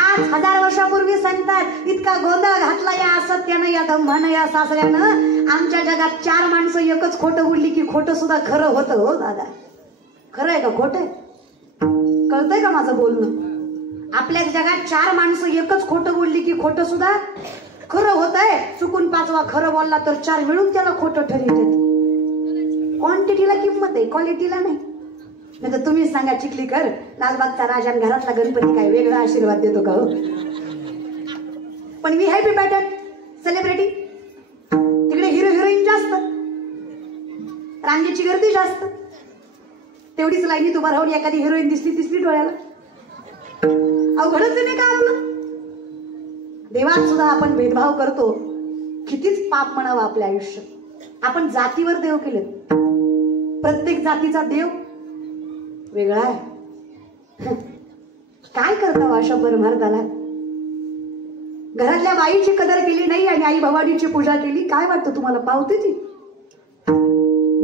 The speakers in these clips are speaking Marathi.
5000 वर्षापूर्वी सांगतात इतका गोंधळ घातला या असत्यानं, या धम्मानं, या सासऱ्यानं. आमच्या जगात 4 माणसं एकच खोटं बोलली की खोटं सुद्धा खरं होतं. हो दादा, खरं आहे का खोटं आहे? कळतंय का माझं बोलणं? आपल्या जगात 4 माणसं एकच खोटं बोलली की खोटं सुद्धा खरं होत आहे. चुकून 5वा खरं बोलला तर 4 मिळून त्याला खोटं ठरवते. क्वांटिटीला किंमत आहे, क्वालिटीला नाही. नाही तर तुम्हीच सांगा चिखलीकर, लालबागचा राजा आणि घरातला गणपती काय वेगळा आशीर्वाद देतो का? हो, पण VIP पॅटर्न सेलिब्रिटी, तिकडे हिरो हिरोईन जास्त, रांगेची गर्दी जास्त. तेवढीच लाईनीत उभा राहून एखादी हिरोईन दिसली तिसरी डोळ्याला. अवघडच नाही का आपलं? देवात सुद्धा आपण भेदभाव करतो. कितीच पाप म्हणावं आपल्या आयुष्यात. आपण जातीवर देव केले. प्रत्येक जातीचा देव वेगळा आहे. काय करता अशा परमार्थाला? घरातल्या बाईची कदर केली नाही आणि आई भवानीची पूजा केली. काय वाटतं तुम्हाला? पावते ती?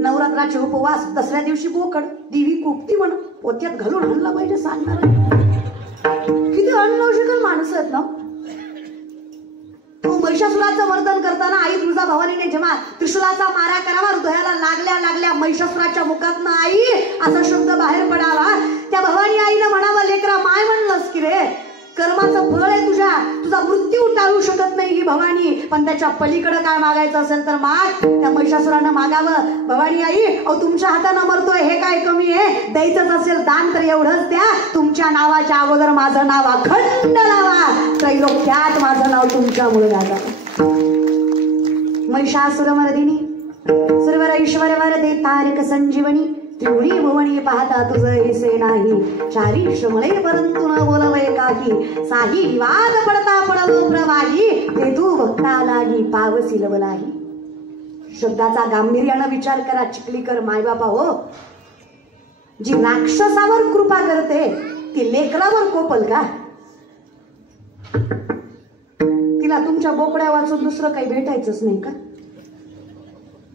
नवरात्राचे उपवास, दसऱ्या दिवशी बोकड, देवी कोपती म्हणून पोत्यात घालून आणला पाहिजे सांगणार. किती अनलॉजिकल माणसं आहेत ना. महिषासुराचं वर्धन करताना आई तुळजा भवानीने जेव्हा त्रिशूलाचा मारा करावा, हृदयाला लागल्या लागल्या महिषासुराच्या मुखातनं आई असा शब्द बाहेर पडावा, त्या भवानी आईनं म्हणावं, लेकरा माय म्हणलंस की रे, कर्माचं फळ आहे तुझा मृत्यू टाळू शकत नाही ही भवानी, पण त्याच्या पलीकडे काय मागायचं असेल तर माग. त्या महिषासुरानं मागावं, भवानी आई अहो तुमच्या हातानं मरतोय हे काय कमी आहे? द्यायचंच असेल दान तर एवढंच द्या, तुमच्या नावाच्या अगोदर माझं नाव अखंड लावा, त्रैलोक्यात माझं नाव तुमच्यामुळे गाजा. महिषासुरमर्दिनी सर्वर ऐश्वर्यवर दे तारक संजीवनी, त्रिपुरी भुवनी पाहता तुझं ऐसे नाही, चारी श्रमळे परंतु न बोलवय काही, साही विवाद पडता पडलो प्रवाही, ते तू भक्ता लागी पावसी लवलाही. शब्दाचा गांभीर्यानं विचार करा चिखलीकर मायबापा हो. जी राक्षसावर कृपा करते ती लेकरावर कोपल का? तिला तुमच्या बोकड्या वाचून दुसरं काही भेटायचंच नाही का?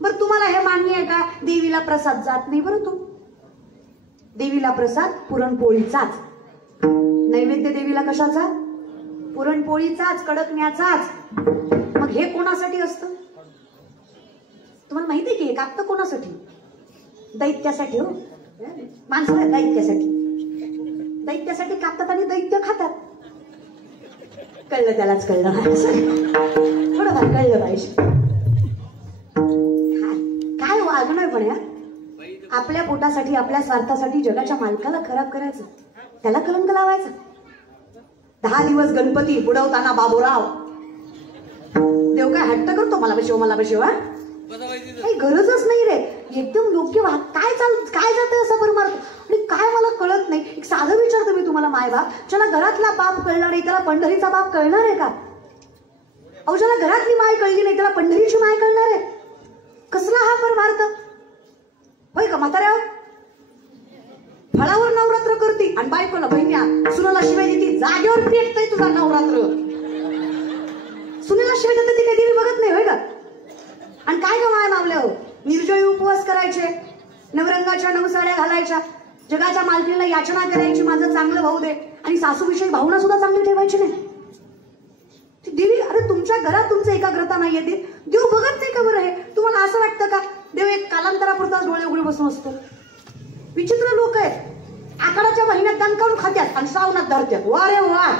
बरं तुम्हाला हे मान्य आहे का देवीला प्रसाद जात नाही? बरं तू देवीला प्रसाद पुरणपोळीचाच, नैवेद्य देवीला कशाचा? पुरणपोळीचाच, कडकण्याचाच. मग हे कोणासाठी असतं तुम्हाला माहिती आहे की? हे कापतं कोणासाठी? दैत्यासाठी. हो माणसं दैत्यासाठी, दैत्यासाठी कापतात आणि दैत्य खातात. कळलं त्यालाच कळलं, थोडंफार कळलं पाहिजे. काय वागणं पण या आपल्या पोटासाठी, आपल्या स्वार्थासाठी जगाच्या मालकाला खराब करायचं, त्याला कलंक लावायचा. 10 दिवस गणपती बुडवताना बाबूराव देव काय हट्ट करतो, मला बसव मला बसव. काही गरजच नाही रे, एकदम योग्य काय जातं असं परमार्थ. आणि काय मला कळत नाही, एक साधं विचारतो मी तुम्हाला, माय बाप ज्याला घरातला बाप कळला नाही त्याला पंढरीचा बाप कळणार आहे का? अहो ज्याला घरातली माय कळली नाही त्याला पंढरीची माय कळणार आहे? कसला हा परमार्थ होय का? म्हाताऱ्या फळावर नवरात्र करती आणि बायकोला बहिण्या सुनाला शिवाय देती, जागेवर पेटतय तुझा नवरात्र. सुनेला शिवाय देते ती काही देवी बघत नाही होय का? आणि काय ग माय मावल्या हो, निर्जळी उपवास करायचे, नवरंगाच्या नवसाड्या घालायच्या, जगाच्या मालकीला याचना करायची माझं चांगलं भाऊ दे, आणि सासूविषयी भावना सुद्धा चांगली ठेवायची नाही. ती देवी, अरे तुमच्या घरात तुमचं एकाग्रता नाहीये, देव बघत नाही का? बरं हे तुम्हाला असं वाटतं का देव एक कालांतरापुरता डोळे उघडे बसून असतो? विचित्र लोक आहेत, आखाडाच्या महिन्यात दणकावून खात्यात आणि श्रावणात धरत्यात. वा रे वा,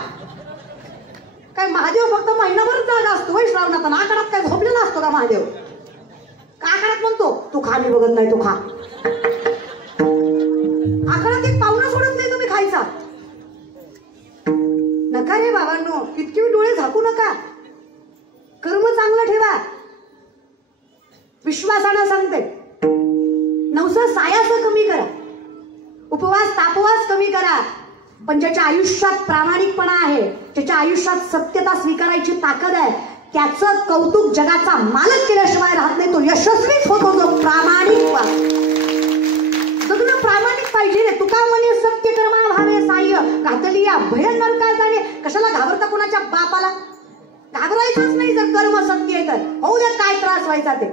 काय महादेव फक्त महिनाभर जागा असतो वय श्रावणात, आणि आखाडात काय झोपलेला असतो का महादेव? आखाडात म्हणतो तू खा, मी बघत नाही तू खा. आखाडात एक पाहुणा सोडत नाही तुम्ही खायचा. नका रे बाबांनो, इतके डोळे झाकू नका, कर्म चांगलं ठेवा. विश्वासानं सांगते, नवसा सायाचं कमी करा, उपवास तापवास कमी करा, पण ज्याच्या आयुष्यात प्रामाणिकपणा आहे, ज्याच्या आयुष्यात सत्यता स्वीकारायची ताकद आहे, त्याचं कौतुक जगाचा मालक केल्याशिवाय राहत नाही. तो यशस्वीच होतो जो प्रामाणिक. सगळं प्रामाणिक पाहिजे रे. तुका म्हणे सत्य कर्मा भावे साह्य, घातली या भयन नरका जाणे. कशाला घाबरता कोणाच्या बापाला? घाबरायचंच नाही जर कर्म सत्य आहे तर. होऊ द्या काय त्रास व्हायचा ते.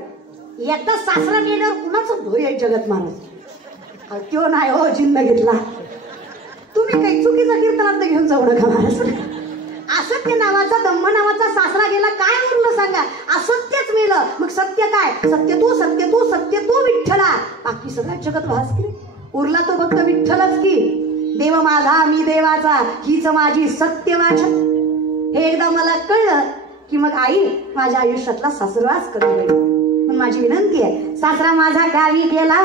एकदा सासरा मेल्यावर कुणाचं भय आहे जगत महाराज? त्यो नाही हो जिंद घेतला. तुम्ही काही चुकीचा कीर्तनात घेऊन जाऊ नका महाराज. असत्य नावाचा दम्म नावाचा सासरा गेला, काय उरलं सांगा? असत्यच मिळलं. मग सत्य काय? सत्य तू, सत्य तू, सत्य तू विठ्ठला. बाकी सगळं जगत भासकी उरला तो फक्त विठ्ठलच की. देव माझा मी देवाचा, हीच माझी सत्य वाचा. हे एकदा मला कळलं की मग आई माझ्या आयुष्यातला सासरवास करून गेली. पण माझी विनंती आहे, सासरा माझा गावी गेला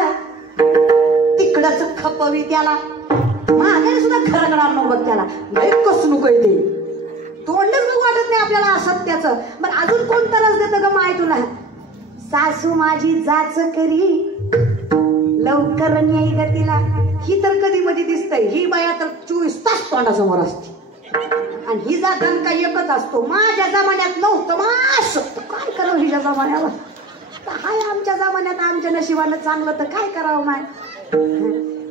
तिकडच खपवी त्याला. माझ्याने सुद्धा खरं कणार नको त्याला. कस नको ते तोंडच बघू वाटत नाही आपल्याला असत्याचं. मग अजून कोण तरच देतं ग माय तुला? सासू माझी जाच करी लवकर न्याय ग तिला. ही तर कधी मध्ये दिसतंय, ही बाया तर 24 तास तोंडासमोर असते. आणि ही जाताना काही एकच असतो, माझ्या जमान्यात नव्हतं मास. काय करावं हिच्या जमान्याला? हाय आमच्या जमान्यात आमच्या नशिबानं चांगलं तर काय करावं माय?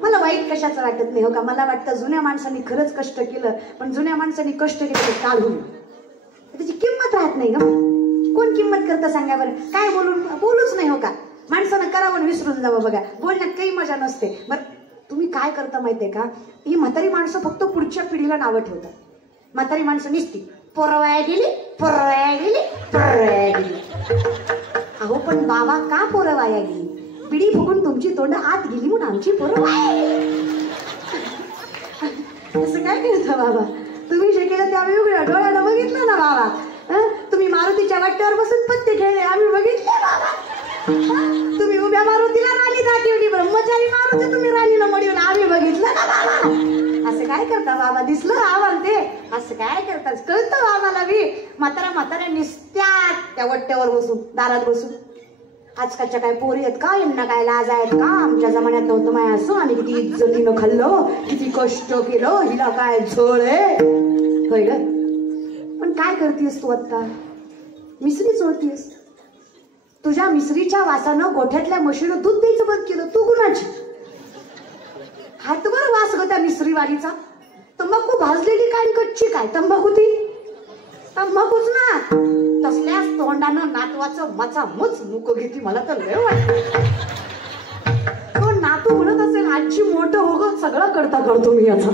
मला वाईट कशाचं वाटत नाही हो का. मला वाटतं जुन्या माणसांनी खरंच कष्ट केलं, पण जुन्या माणसांनी कष्ट केलं काढून त्याची किंमत राहत नाही ग. कोण किंमत करतं सांगा बरं? काय बोलूच नाही हो का. माणसानं करावं विसरून जावं. बघा बोलण्यात काही मजा नसते. बरं तुम्ही काय करता माहितीये का? ही म्हातारी माणसं फक्त पुढच्या पिढीला नावं ठेवतात. म्हातारी माणसं निसती पोरवाया गेली, पोरवाया गेली, पोरवाया गेली. अहो पण बाबा का पोरं वाया गेली? पिढी फुकून तुमची तोंड आत गेली म्हणून आमची पोरं वाया गेली. असं काय करता बाबा? तुम्ही जे केलं ते आम्ही उघड्या डोळ्याला बघितलं ना बाबा. तुम्ही मारुतीच्या वाट्यावर बसून पत्ते खेळले आम्ही बघितले बाबा. तुम्ही उभ्या मारुतीला राणी दाखवली, ब्रह्मचारी मारुती तुम्ही राणीला मडीवर आम्ही बघितलं ना बाबा. असं काय करता बाबा? दिसलं आम्हाला ते. असं काय करतात कळतं आम्हाला बी. म्हाताऱ्या निसत्या त्या वट्ट्यावर बसून दारात बसून. आजकालच्या काय पोरी आहेत का? यांना काय लाज आहेत का? आमच्या जमान्यात नव्हतं माय असं. आणि किती इज्जतीनं खाल्लं, किती कष्ट केलं, हिला काय झळ आहे होय ग. पण काय करतेस तू आता? मिसरी चोळतीस. तुझ्या मिसरीच्या वासानं गोठ्यातल्या म्हशीनं दूध द्यायचं बंद केलं. तू गुणाची हातभर वास ग त्या मिसरीवाडीचा. तंबाखू भाजलेली काय कच्ची काय? तंबाखू ती तंबाखूच ना. तसल्याच तोंडानं नातवाचं मचा मुच मुक घेती. मला तर लय वाटत. पण नातू म्हणत असेल आजी मोठं हो ग, सगळं करतो मी याचा.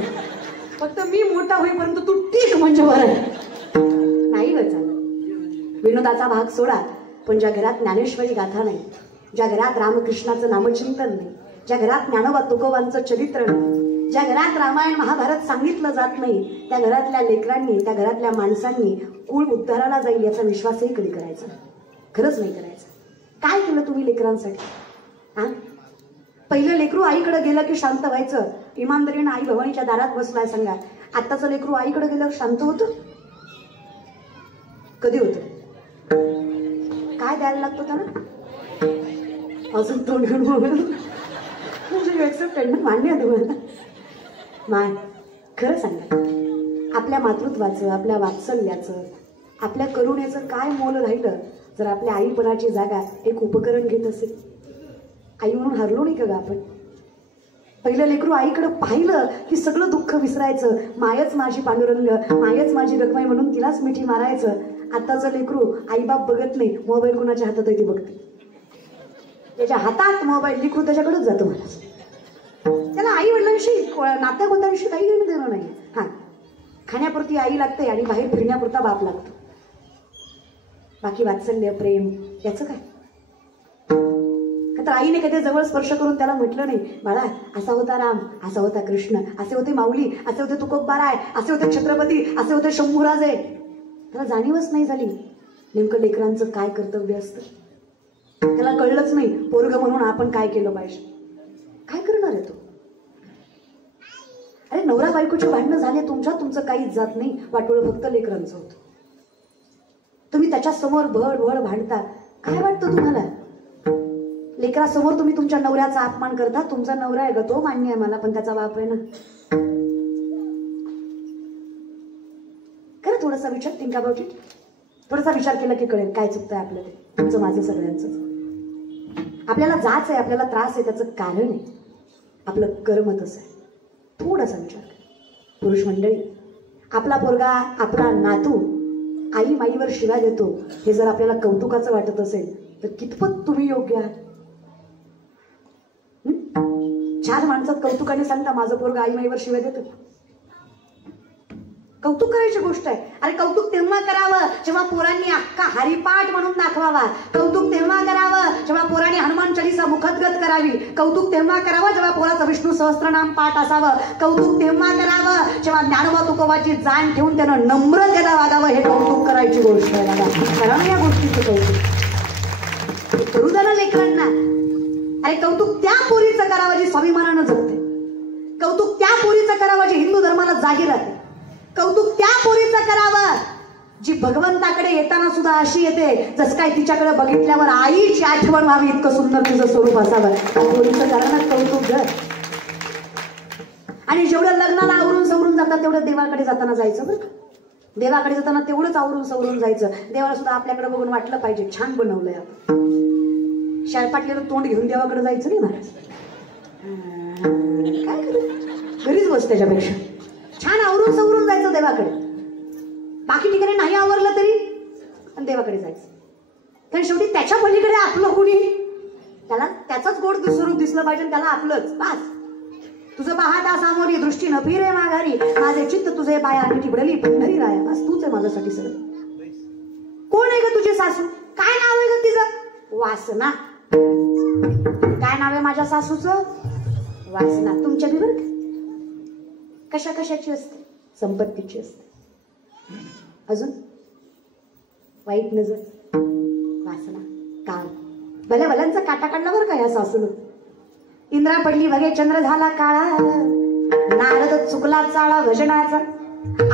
फक्त मी मोठा होईपर्यंत तू ठीक म्हणजे बरं नाही ग. चाल विनोदाचा भाग सोडा. पण ज्या घरात ज्ञानेश्वरी गाथा नाही, ज्या घरात रामकृष्णाचं नामचिंतन नाही, ज्या घरात ज्ञानोबा तुकोबांचं चरित्र नाही, ज्या घरात रामायण महाभारत सांगितलं जात नाही, त्या घरातल्या लेकरांनी, त्या घरातल्या माणसांनी कुळ उद्धाराला जाईल याचा विश्वासही कधी करायचा खरंच नाही करायचा. काय केलं तुम्ही लेकरांसाठी? हा पहिलं लेकरू आईकडे गेलं की शांत व्हायचं. इमानदारीनं आई भवानीच्या दारात बसलाय सांगा. आत्ताचं लेकरू आईकडे गेलं शांत होतं? कधी होतं? काय द्यायला लागतो त्याला? अजून तोंड घेऊन मान्य आहे तुम्हाला? माय खरं सांगा, आपल्या मातृत्वाचं, आपल्या वात्सल्याचं, आपल्या करुणेचं काय मोल राहिलं जर आपल्या आईपणाची जागा एक उपकरण घेत असेल? आई म्हणून हरलो नाही का ग आपण? पहिलं लेकरू आईकडे पाहिलं की सगळं दुःख विसरायचं. मायच माझी पांडुरंग, मायच माझी रखमाई म्हणून तिलाच मिठी मारायचं. आताचं लेकरू आईबाप बघत नाही, मोबाईल कुणाच्या हातात आहे ती बघते. त्याच्या हातात मोबाईल, लेकरू त्याच्याकडेच जातो. मला त्याला आई वडिलांविषयी नात्यागोत्याविषयी काही घेणं देणं नाही. हा खाण्यापुरती आई लागते आणि बाहेर फिरण्यापुरता बाप लागतो. बाकी वात्सल्य प्रेम याचं काय? तर आईने कधी जवळ स्पर्श करून त्याला म्हटलं नाही, बाळा असा होता राम, असा होता कृष्ण, असे होते माऊली, असे होते तुकोबाराय, असे होते छत्रपती, असे होते शंभूराजे. त्याला जाणीवच नाही झाली नेमकं लेकरांचं काय कर्तव्य असतं. त्याला कळलंच नाही पोरग म्हणून आपण काय केलं पाहिजे. काय करणार आहे तो? अरे नवरा बायकोची भांडणं झाले, तुमचं काहीच जात नाही. वाटोळं फक्त लेकरांचं होतं. तुम्ही त्याच्या समोर भड भड भांडता. काय वाटतं तुम्हाला? लेकरासमोर तुम्ही तुमच्या नवऱ्याचा अपमान करता. तुमचा नवरा आहे ग तो, मान्य आहे मला, पण त्याचा बाप आहे ना. खरं थोडासा विचार, थिंक अबाउट इट. थोडासा विचार केला की कळेल काय चुकतंय आपलं ते. तुमचं माझं सगळ्यांचं. आपल्याला जाच आहे, आपल्याला त्रास आहे, त्याचं कारण आहे आपलं कर्म तसं आहे. थोडासा विचार करा पुरुष मंडळी. आपला पोरगा, आपला नातू आई माईवर शिव्या देतो हे जर आपल्याला कौतुकाचं वाटत असेल तर कितपत तुम्ही योग्य आहात? चार माणसात कौतुकाने सांगता माझं पोरगा आई माईवर शिव्या देतं. कौतुक करायची गोष्ट आहे. अरे कौतुक तेव्हा करावं जेव्हा पोरांनी अख्खा हरिपाठ म्हणून दाखवावा. कौतुक तेव्हा करावं जेव्हा पोरांनी हनुमान चालीसा मुखद्गत करावी. कौतुक तेव्हा करावं जेव्हा पोराचं विष्णू सहस्त्रनाम पाठ असावं. कौतुक तेव्हा करावं जेव्हा ज्ञानोबा तुकोबाची जाण ठेवून त्यानं नम्रतेला वागावं. हे कौतुक करायची गोष्ट आहे दादा. कारण या गोष्टीचं कौतुक करू द्या ना लेकरांना. अरे कौतुक त्या पोरीचं करावं जी स्वाभिमानानं जगते. कौतुक त्या पोरीचं करावं जी हिंदू धर्माला जागी राहते. कौतुक त्या पोरीचं करावं जी भगवंताकडे येताना सुद्धा अशी येते जस काय तिच्याकडे बघितल्यावर आईची आठवण व्हावी इतकं सुंदर तुझं स्वरूप असावं. त्या पोरीचं कारण कौतुक घर. आणि जेवढं लग्नाला आवरून सवरून जातात तेवढं देवाकडे जाताना जायचं बरं का. देवाकडे जाताना तेवढंच आवरून सवरून जायचं. देवाला सुद्धा आपल्याकडे बघून वाटलं पाहिजे छान बनवलंय आपण. शाळपाटलेलं तोंड घेऊन देवाकडे जायचं नाही महाराज. काय करू घरीच बस. त्याच्यापेक्षा छान आवरून सवरून जायचं देवाकडे. बाकी ठिकाणी नाही आवरलं तरी पण देवाकडे जायचं. कारण शेवटी त्याच्या पलीकडे आपलं कुणी. त्याला त्याचाच गोड स्वरूप दिसलं पाहिजे. त्याला आपलंच बास. तुझं पाहता सामोरी दृष्टी न फिरे माघारी. माझे चित्त तुझे पायाने टिबडली पंढरी राया. बस तूच आहे माझ्यासाठी सगळं. कोण आहे ग तुझी सासू. काय नाव आहे ग तिचं. वासना. काय नाव आहे माझ्या सासूचं. वासना. तुमच्या बी बरं कशा कशाची असते. संपत्तीची असते. अजून वाईट नजर वासना काळ. भल्या भल्यांचा काटा काढला बरं का या सासून. इंद्रा पडली बघे चंद्र झाला काळा. नारद चुकला चाळा भजनाचा.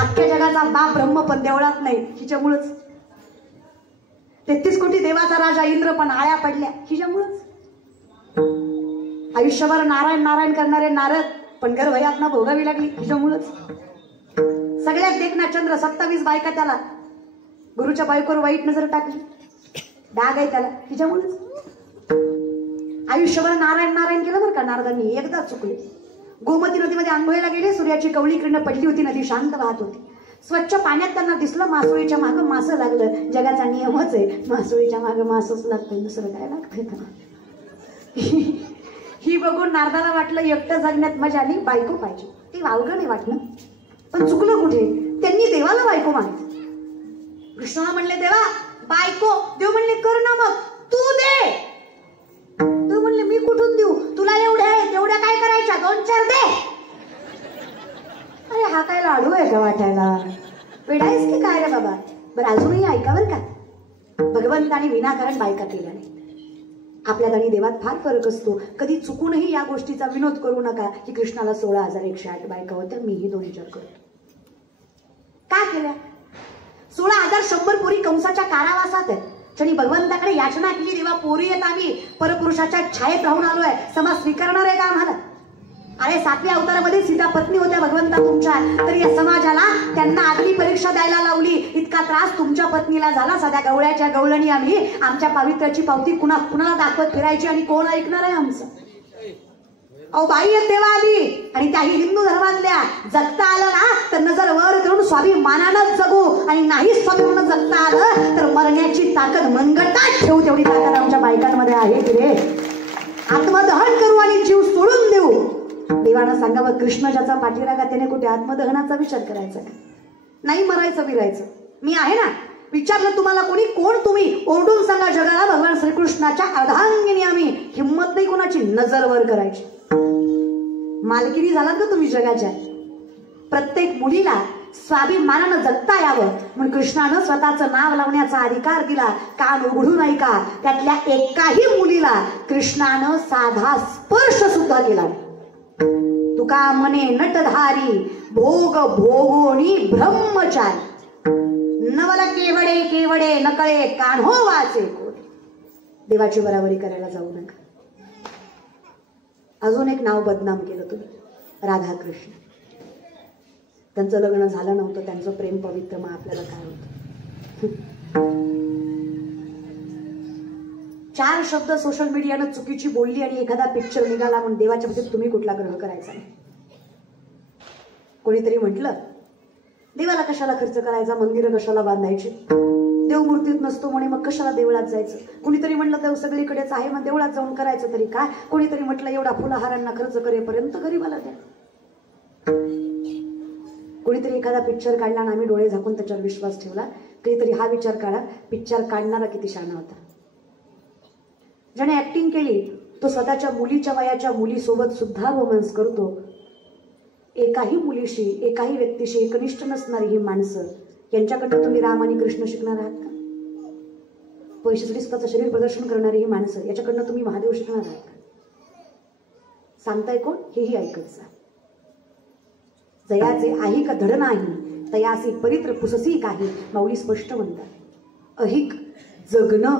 अख्ख्या जगाचा बाप ब्रह्म पण देवळात नाही हिच्यामुळंच. 33 कोटी देवाचा राजा इंद्र पण आळ्या पडल्या हिच्यामुळंच. आयुष्यभर नारायण नारायण करणारे नारद पण गर्भयातना भोगावी लागली हिच्यामुळंच. सगळ्यात देखना चंद्र 27 बायका त्याला. गुरुच्या बायकोवर वाईट नजर टाकली. डाग आहे त्याला हिच्यामुळेच. आयुष्यभर नारायण नारायण केलं बरं का नारदांनी. एकदा चुकले. गोमती नदीमध्ये आंघोळीला गेले. सूर्याची कवळी किरण पडली होती. नदी शांत वाहत होती. स्वच्छ पाण्यात त्यांना दिसलं मासोळीच्या मागं मासं लागलं. जगाचा नियमच आहे मासोळीच्या मागं मासच लागतं. दुसरं काय लागतं. ही बघून नारदाला वाटलं एकटं जगण्यात मजा आली. बायको पाहिजे. ती वावगं नाही वाटलं पण चुकलं कुठे. त्यांनी देवाला बायको मागितली. कृष्णाला म्हणले देवा बायको. देव म्हणले कर ना मग तू दे. देव म्हणले मी कुठून देऊ. तुला एवढ्या आहे तेवढ्या काय करायच्या 2-4 दे. अरे हा काय लाडू आहे का वाटायला. वेडायस की काय रे बाबा. बरं अजूनही ऐका बरं का. भगवंताने विनाकारण बायका केल्या नाही. आपल्यात आणि देवात फार फरक असतो. कधी चुकूनही या गोष्टीचा विनोद करू नका की कृष्णाला 16,108 बायका होत्या. मीही 2 विचार करतो. का केल्या. 16,100 पोरी कंसाच्या कारावासात आहेत. त्यांनी भगवंताकडे याचना केली देवा पोरी येत आम्ही परपुरुषाच्या छायेत राहून आलोय. समाज स्वीकारणार आहे का आम्हाला. अरे 7व्या अवतारामध्ये सीता पत्नी होत्या भगवंता तुमच्या. तर या समाजाला त्यांना अग्नी परीक्षा द्यायला लावली. इतका त्रास तुमच्या पत्नीला झाला. साध्या गवळ्याच्या गवळणी आम्ही आमच्या पावित्र्याची पावती कुणाला दाखवत फिरायची आणि कोण ऐकणार आहे आमचं. अहो बाई आहेत तेव्हा आधी आणि त्याही हिंदू धर्मातल्या. जगता आलं ना तर नजर वर करून स्वाभिमानानंच जगू. आणि नाही स्वाभिमानानं जगता आलं तर मरण्याची ताकद मनगटात ठेवू. तेवढी ताकद आमच्या बायकांमध्ये आहे की रे. आत्मदहन करू आणि जीव सोडून देऊ. देवानं सांगावं कृष्ण ज्याचा पाठीरागा त्याने कुठे आत्मदहनाचा विचार करायचा का. नाही मरायचं विरायचं. मी आहे ना. विचारलं तुम्हाला कोणी कोण तुम्ही ओरडून सांगा जगाला भगवान श्रीकृष्णाच्या अर्धांगिनी आम्ही. हिंमत नाही कोणाची नजर वर करायची. मालकिनी झालात का तुम्ही जगाच्या. प्रत्येक मुलीला स्वाभिमानानं जगता यावं म्हणून कृष्णानं स्वतःचं नाव लावण्याचा अधिकार दिला. कान उघडून ऐका. त्यातल्या एकाही मुलीला कृष्णानं साधा स्पर्श सुद्धा केला. तुका मने नटधारी भोग भोगोनी ब्रह्मचारी. नवल केवडे केवडे नकळे कान्हो वाचे कोडे. देवाची बराबरी करायला जाऊ नका. अजून एक नाव बदनाम केलं तुम्ही राधाकृष्ण. त्यांचं लग्न झालं नव्हतं. त्यांचं प्रेम पवित्र. मग आपल्याला काय होतं. 4 शब्द सोशल मीडियानं चुकीची बोलली आणि एखादा पिक्चर निघाला म्हणून देवाच्या बाबतीत तुम्ही कुठला ग्रह करायचा नाही. कोणीतरी म्हटलं देवाला कशाला खर्च करायचा. मंदिरं कशाला बांधायची. देव मूर्तीत नसतो म्हणे मग कशाला देवळात जायचं. कुणीतरी म्हटलं देव सगळीकडेच आहे मग देवळात जाऊन करायचं तरी काय. कोणीतरी म्हटलं एवढा फुलहारांना खर्च करेपर्यंत गरीबाला द्या. कोणीतरी कोणीतरी एखादा पिक्चर काढला आणि आम्ही डोळे झाकून त्याच्यावर विश्वास ठेवला. कधीतरी हा विचार काढा, पिक्चर काढणारा किती शहाणा होता. ज्याने ऍक्टिंग केली तो स्वतःच्या मुलीच्या वयाच्या मुलीसोबत सुद्धा रोमॅन्स करतो. एकाही मुलीशी, एकाही व्यक्तीशी एकनिष्ठ नसणारी ही माणसं, यांच्याकडनं तुम्ही राम आणि कृष्ण शिकणार आहात का? पैशासाठी स्वतःचं शरीर प्रदर्शन करणारी ही माणसं, याच्याकडनं तुम्ही महादेव शिकणार आहात का? सांगताय कोण? हेही ऐकत जा. जयाचे ऐहिक धड नाही, तयासी परित्र पुससी काही, माऊली स्पष्ट म्हणतात. अहिक जगणं,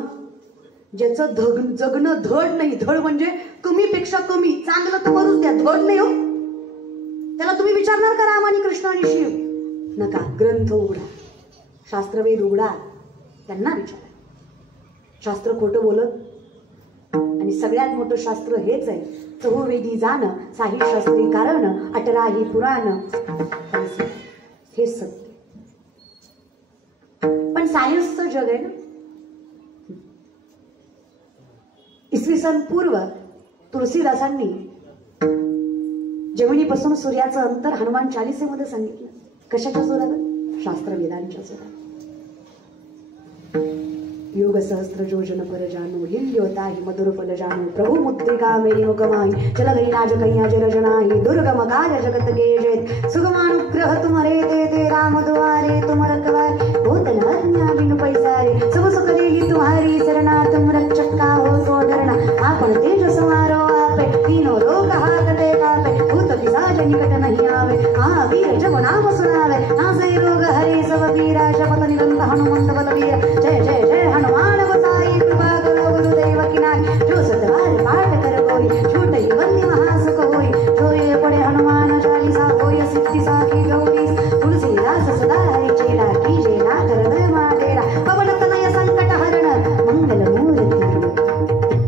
ज्याचं जगणं धड नाही, धड म्हणजे कमी पेक्षा कमी, चांगलं तर मरूच द्या, धड नाही हो, त्याला तुम्ही विचारणार का राम आणि कृष्ण आणि शिव? नका. ग्रंथ उघडा, शास्त्रवेद उघडा, त्यांना विचारा. शास्त्र खोटं बोलत, आणि सगळ्यात मोठं शास्त्र हेच आहे, चहुवेदी जाण साही शास्त्री कारण, अटराही पुराण, हे सत्य. पण सायन्सचं जग आहे ना. इसवी सन पूर्व तुलसीदासांनी जमिनीपासून सूर्याचं अंतर हनुमान चालिसेमध्ये सांगितलं. कशाच्या जोरावर? शास्त्रवेदांच्या जोरावर. योग सहस्त्र योजन पर जानो, हिल्योता हि मधुर फल जानो, प्रभु मुद्रिका मेरी मुकमाई, चल गई राज कैया जर जनाई, दुर्गम कार्य जगत के जेत, सुगमानुग्रह तुम्हारे ते राम द्वारे तुम रखवारे, होत न अन्या बिनु पैसारे, सब सुख देगी तुम्हारी सरना, तुम रक्षक का हो सो डरना, आपन तेज समारो आपे, तीनों लोक हाकते कापे, भूत पिशाच निकट नहीं आवे, वीर जब नाम सुनावे, नासे रोग हरे सब पीरा, शपथ निरंत हनुमंत बलवीर, जय जय जय हनुमान बसाई, कृपा करो गुरुदेव किनारी, जो सतबार पाठ कर कोई, छूट ही बंदी महासुख होई, जो ये पढ़े हनुमान चालीसा, होय सिद्धि साखी गौरीस, तुलसीदास सदा चेरा, कीजे नाथ हृदय माडेरा, पवन तनय संकट हरण, मंगल मूर्ती.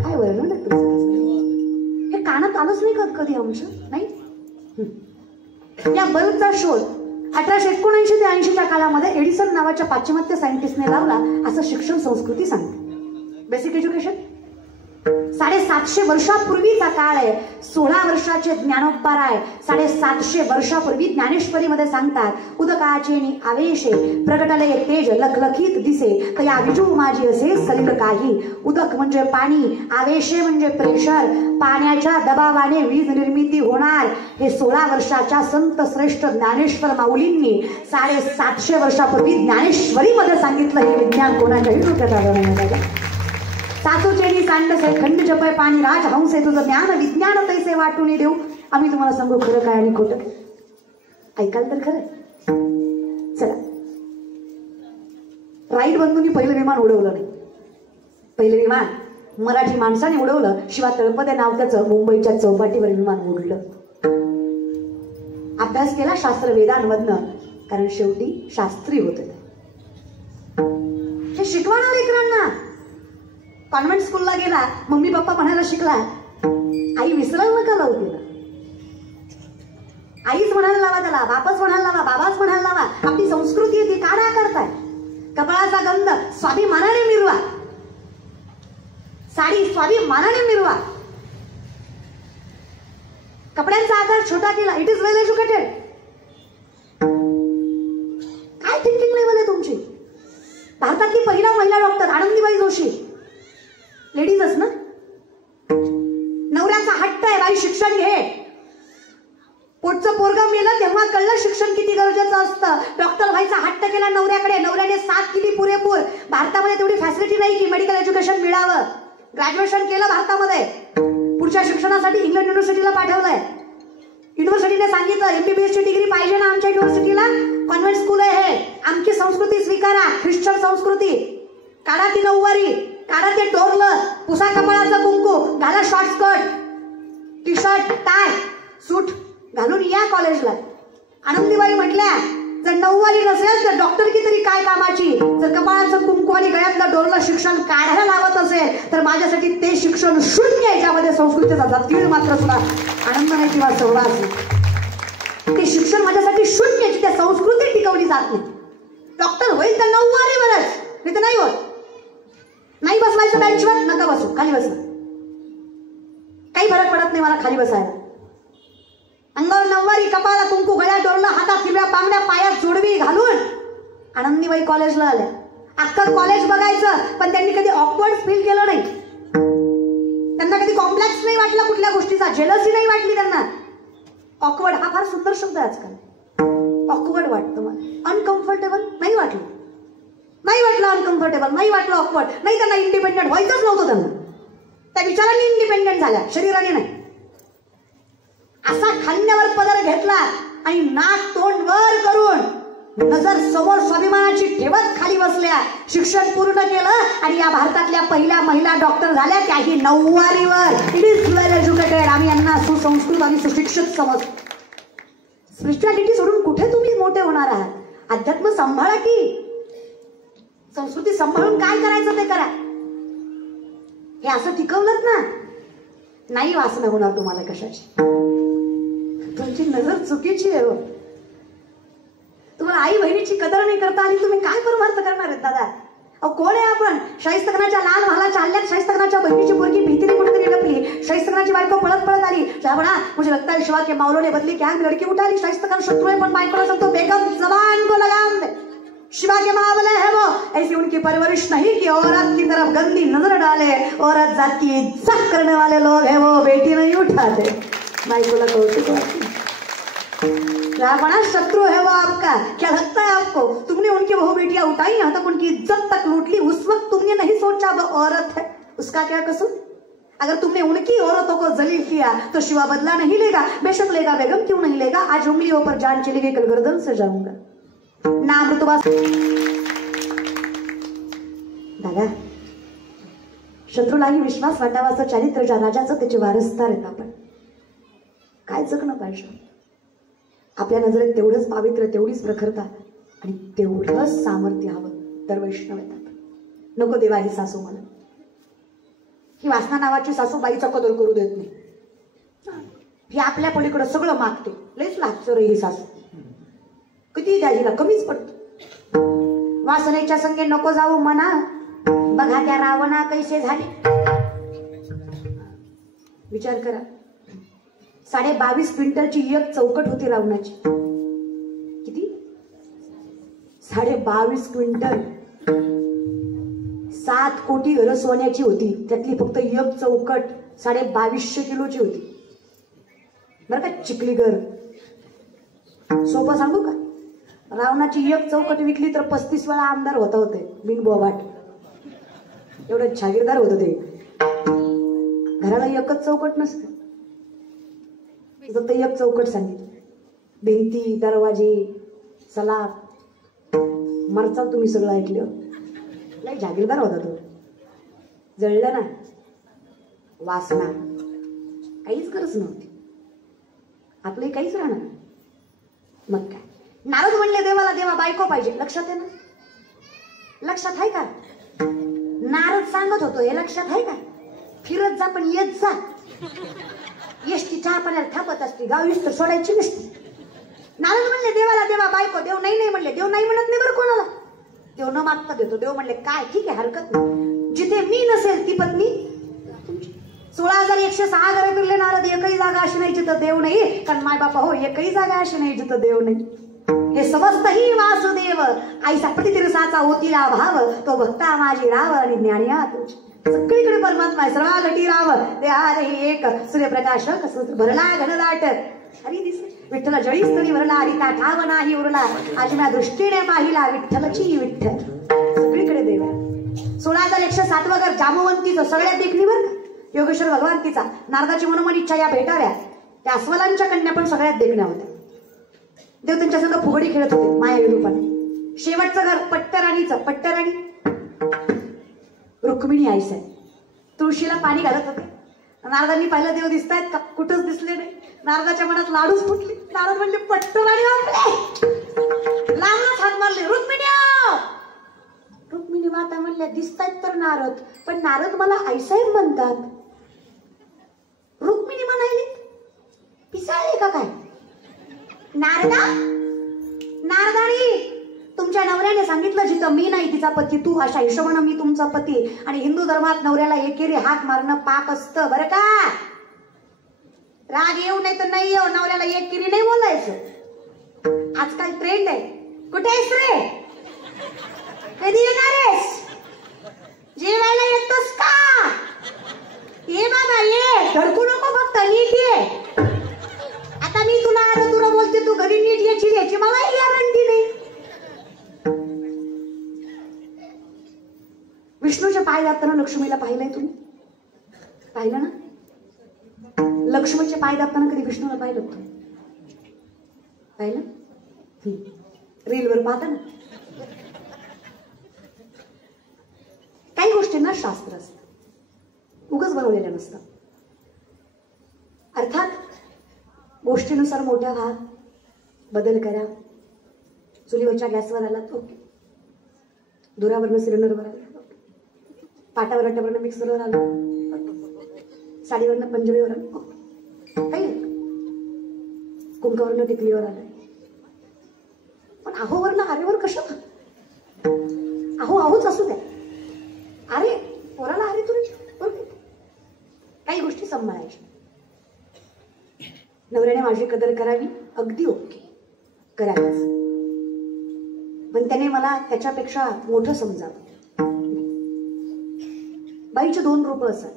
काय वर्णन आहे तुलसीदास, हे कानात आलंच नाही कधी आमच्या, नाही. या बल्बचा शोध 1879 ते 80च्या काळामध्ये एडिसन नावाच्या पाश्चिमात्य सायंटिस्टने लावला, असं शिक्षण संस्कृती सांगते. बेसिक एज्युकेशन 750 वर्षापूर्वीचा काळ आहे. 16 वर्षाचे ज्ञानोबराय 750 वर्षापूर्वी ज्ञानेश्वरीमध्ये सांगतात, उदकाचेनी आवेशे प्रगटले तेज लखलखीत दिसे, तया विजू माझी असे सलिल काही. उदक म्हणजे पाणी, आवेशे म्हणजे प्रेशर, पाण्याच्या दबावाने वीज निर्मिती होणार. हे 16 वर्षाच्या संत श्रेष्ठ ज्ञानेश्वर माऊलींनी 750 वर्षापूर्वी ज्ञानेश्वरीमध्ये सांगितलं. हे विज्ञान कोणाच्याही डोक्यात आलं नाही. सासूचेनी सांडसे खंड जपय पाणी, राज हंसे तुझं ज्ञान विज्ञान तैसे वाटून देऊ. आम्ही तुम्हाला सांगू खरं काय आणि खोटं, ऐकाल तर खरं. चला, राईट बंधूंनी पहिलं विमान उडवलं नाही. पहिलं विमान मराठी माणसाने उडवलं. शिवा तळपदे नाव त्याचं, मुंबईच्या चौपाटीवर विमान उडलं. अभ्यास केला शास्त्र वेदांमधनं, कारण शेवटी शास्त्री होते. हे शिकवा ना लेकरांना. कॉन्व्हेंट स्कूलला गेला, मम्मी पप्पा म्हणायला शिकला, आई विसरायला नका लावू तिला. आईच म्हणायला लावा त्याला, बापच म्हणायला लावा, बाबाच म्हणायला लावा. आपली संस्कृती ती काढा करताय. कपाळाचा गंध स्वाभिमानाने मिरवा, साडी स्वाभिमानाने मिरवा. कपड्यांचा आकार छोटा केला, इट इज वेल एज्युकेटेड. काय थिंकिंग लेवल आहे तुमची? भारतातली पहिला महिला डॉक्टर आनंदीबाई जोशी, लेडीजच ना. नवऱ्याचा हट्ट आहे, बाई शिक्षण घे. पोटचं पोरगं मेलं तेव्हा कळलं शिक्षण किती गरजेचं असतं. डॉक्टर व्हायचा हट्ट केला नवऱ्याकडे, नवऱ्याने साथ केली पुरेपूर. भारतामध्ये तेवढी फॅसिलिटी नाही की मेडिकल एज्युकेशन मिळावं. ग्रॅज्युएशन केलं भारतामध्ये, पुढच्या शिक्षणासाठी इंग्लंड युनिव्हर्सिटीला पाठवलंय. युनिव्हर्सिटीने सांगितलं MBBS ची डिग्री पाहिजे ना आमच्या युनिव्हर्सिटीला, कॉन्व्हेंट स्कूल आहे हे, आमची संस्कृती स्वीकारा, ख्रिश्चन संस्कृती. काढा ती नऊवारी, काढा ते डोरलं, पुसा कपाळाचं कुंकू, घाला short skirt, T shirt, tie, suit घालून या कॉलेजला. आनंदीबाई म्हटल्या, जर नऊवारी नसेल तर डॉक्टरकी तरी काय कामाची. जर कपाळाचं कुंकू आणि गळ्यातलं डोरलं शिक्षण काढायला लावत असेल तर माझ्यासाठी ते शिक्षण शून्य आहे, ज्यामध्ये संस्कृतीचा तीळ मात्र सुद्धा आनंद नाही किंवा सहवास. ते शिक्षण माझ्यासाठी शून्य, त्या संस्कृती टिकवली जात नाही. डॉक्टर होईल तर नऊवारीवरच, नाही तर नाही होत. नाही बसवायचं बेंचवर, नका बसू, खाली बसा. काही फरक पडत नाही मला खाली बसायला. अंगावर नववारी, कपाळात कुंकू, गळ्यात डोरलं, हातात हिरव्या बांगड्या, पायात जोडवी घालून आनंदीबाई कॉलेजला आल्या. अख्खं कॉलेज बघायचं, पण त्यांनी कधी ऑकवर्ड फील केलं नाही. त्यांना कधी कॉम्प्लेक्स नाही वाटला कुठल्या गोष्टीचा, जेलसी नाही वाटली त्यांना. ऑकवर्ड हा फार सुंदर शब्द आहे आजकाल. ऑकवर्ड वाटतं मला, अनकम्फर्टेबल नाही वाटलं, नाही वाटलं अनकम्फर्टेबल, नाही वाटलं ऑकवर्ड. नाही, त्यांना इंडिपेंडेंट व्हायचंच नव्हतं. त्यांना त्या विचारांनी इंडिपेंडेंट झाल्या, शरीराने नाही. असा खांद्यावर पदर घेतला आणि नाक तोंड वर करून नजर समोर स्वाभिमानाची ठेवत खाली बसल्या. शिक्षण पूर्ण केलं आणि या भारतातल्या पहिल्या महिला डॉक्टर झाल्या, त्याही नऊवारीवर. It is well educated. आम्ही यांना सुसंस्कृत आणि सुशिक्षित समजतो. स्पिरिच्युअलिटी सोडून कुठे तुम्ही मोठे होणार आहात? अध्यात्म सांभाळा की संस्कृती सांभाळून काय करायचं ते करा. हे असं टिकवलंत ना, नाही वासना होणार तुम्हाला कशाची. तुमची नजर चुकीची आहे. तुम्हाला आई बहिणीची कदर नाही करता आणि तुम्ही काय परमार्थ करणार आहेत दादा? अहो कोण आहे आपण? शाहिस्तखानाच्या लाल महालाच्या हल्ल्यात शाहिस्तखानाच्या बहिणीची पोरगी भीतीने कुठेतरी लपली. शाहिस्तखानाची बायको पळत पळत आली. म्हणा मुझे लगता है शिवा के मावलों ने बदली क्या लड़की उठा ली. शाहिस्तखान शत्रु है पण बायकोला सांगतो बेगम जबान को लगाम दे. शिवा के मावले है वो. ऐसी उनकी परवरिश नहीं कि औरत की तरफ गंदी नजर डाले. औरत जात की इज्जत करने वाले लोग है वो, बेटी नहीं उठाते. बायकोला कौतुक वाटते. शत्रु है वो आपका. क्या लगता है आपको तुमने उनकी बहू बेटियां उठाई, यहाँ तक उनकी इज्जत तक लूट ली. उस वक्त तुमने नहीं सोचा वो औरत है, उसका क्या कसूर? अगर तुमने उनकी औरतों को जलील किया तो शिवा बदला नहीं लेगा. बेशक लेगा बेगम, क्यों नहीं लेगा. आज उंगलियों पर जान चली गई, कल गर्दन से जाऊंगा. ना अमृतबा दादा, शत्रूलाही विश्वास वाटावाचं चारित्र्य ज्या राजाचं त्याचे वारसदार आहेत आपण. काय जगणं पाहिजे. आपल्या नजरेत तेवढंच पावित्र्य, तेवढीच प्रखरता आणि तेवढंच सामर्थ्य हवं. तर वैष्णव येतात. नको देवा ही सासू मला. ही वासना नावाची सासू बाईचा कदर करू देत नाही. ही आपल्या पलीकडं सगळं मागते. लयच लागतं रे ही सासू. किती द्या हिला, कमीच पडतो. वासनेच्या संगे नको जाऊ मना, बघा त्या रावणा कैसे झाले. विचार करा. 22.5 क्विंटलची एक चौकट होती रावणाची. किती? 22.5 क्विंटल. 7 कोटी घरं सोन्याची होती. त्यातली फक्त एक चौकट 2250 किलोची होती. बरं का, चिखली घर. सोपं सांगू का? रावणाची एक चौकट विकली तर 35 वेळा आमदार होता होते बिनबोबाट. एवढं जागीरदार होत ते. घराला एकच चौकट नसते, फक्त एक चौकट सांगितली. भिंती, दरवाजे, सलाब, मरचा तुम्ही सगळं ऐकलं. लय जागीरदार होता तो. जळलं ना, वासना काहीच गरज नव्हती. आपलं काहीच राहणार. मग काय, नारद म्हणले देवाला देवा बायको पाहिजे. लक्षात आहे ना? लक्षात आहे का? नारद सांगत होतो, हे लक्षात आहे का? फिरत जा पण येत जा. एसटी चहा पाण्याला थांबत असते, गाव तर सोडायची नसते. नारद म्हणले देवाला देवा बायको. देव नाही म्हणले. देव नाही म्हणत नाही बरं कोणाला. देव न मागता देतो. देव म्हणले काय, ठीक आहे, हरकत नाही. जिथे मी नसेल ती पत्नी तुमची. 16,106 घरे फिरले नारद. एकही जागा अशी नाही जिथं देव नाही. कारण माय बापा हो, एकही जागा अशी नाही जिथं देव नाही. हे समजत ही वासुदेव. आई सापटी तिरसाचा होतीला भाव. तो भक्ता माझी राव आणि ज्ञानिया तुझी. सगळीकडे परमात्मा आहे. सर्वा घटी राव ते आर हे एक. सूर्यप्रकाश कसं भरला घनदाट. हरी दिसे विठ्ठल जळी स्तरी भरला. हरिता ठाव नाही उरला. आजम्या दृष्टीने पाहिला विठ्ठलची विठ्ठल. सगळीकडे देव आहे. 16,107 घर जामवंतीचं सगळ्यात देखणीवर योगेश्वर भगवंतीचा. नारदाची मनोमन इच्छा या भेटाव्या. त्या अस्वलांच्या कन्या पण सगळ्यात देखण्या होत्या. देव त्यांच्या संग फुगडी खेळत होते माया रूपाने. शेवटचं घर पट्टराणीचं. पट्टराणी रुक्मिणी आई साहेब तुळशीला पाणी घालत होते. नारदांनी पाहिलं देव दिसतायत का? कुठंच दिसले नाही. नारदाच्या मनात लाडूच फुटले. नारद म्हणले पट्टराणी आपले. लांबच हात मारले. रुक्मिणी माता म्हणल्या दिसतायत तर नारद, पण नारद मला आईसाहेब म्हणतात. रुक्मिणी म्हणाली पिसाळले का काय? नारदाणी तुमच्या नवऱ्याने सांगितलं जिथं मी नाही तिचा पती तू. अशा हिशोबानं मी तुमचा पती. आणि हिंदू धर्मात नवऱ्याला एकेरी हात मारणं पाप असतं बरं का. राग येऊ नाही तर नाही येऊ, नवऱ्याला एक किरी नाही बोलायचं. आजकाल ट्रेंड आहे. कुठे आहेस रे, कधी येणार आहेस, जेवायला येतोस का, ये बाबा ये, धडकू नको फक्त, नीट ये. आता मी तुला बोलते, तू घरी नीट याची मलाही गॅरंटी नाही. विष्णूच्या पाय दाबताना लक्ष्मीला पाहिलंय तुम्ही, पाहिलं ना? लक्ष्मीचे पाय दाबताना कधी विष्णूला पाहिलं तुम्ही, पाहिलं? रीलवर पाहता ना. काही गोष्टींना शास्त्र असतं, उगाच बनवलेलं नसतं. अर्थात गोष्टीनुसार मोठ्या व्हा, बदल करा. चुलीवरच्या गॅसवर आलात ओके, धुरावरनं सिलेंडरवर आला, पाटावर अट्ट्यावरनं मिक्सरवर आलं, साडीवरनं पंजरीवर आलं, काही कुंकावरनं टिकलीवर आलं. पण अहोवरनं आरेवर कशाला? अहोच असू द्या, अरे पोराला अरे तुला बरोबर. काही गोष्टी सांभाळायच्या. नवऱ्याने माझी कदर करावी, अगदी ओके, करावीच. पण त्याने मला त्याच्यापेक्षा मोठं समजावं. बाईचे दोन रूप असतात.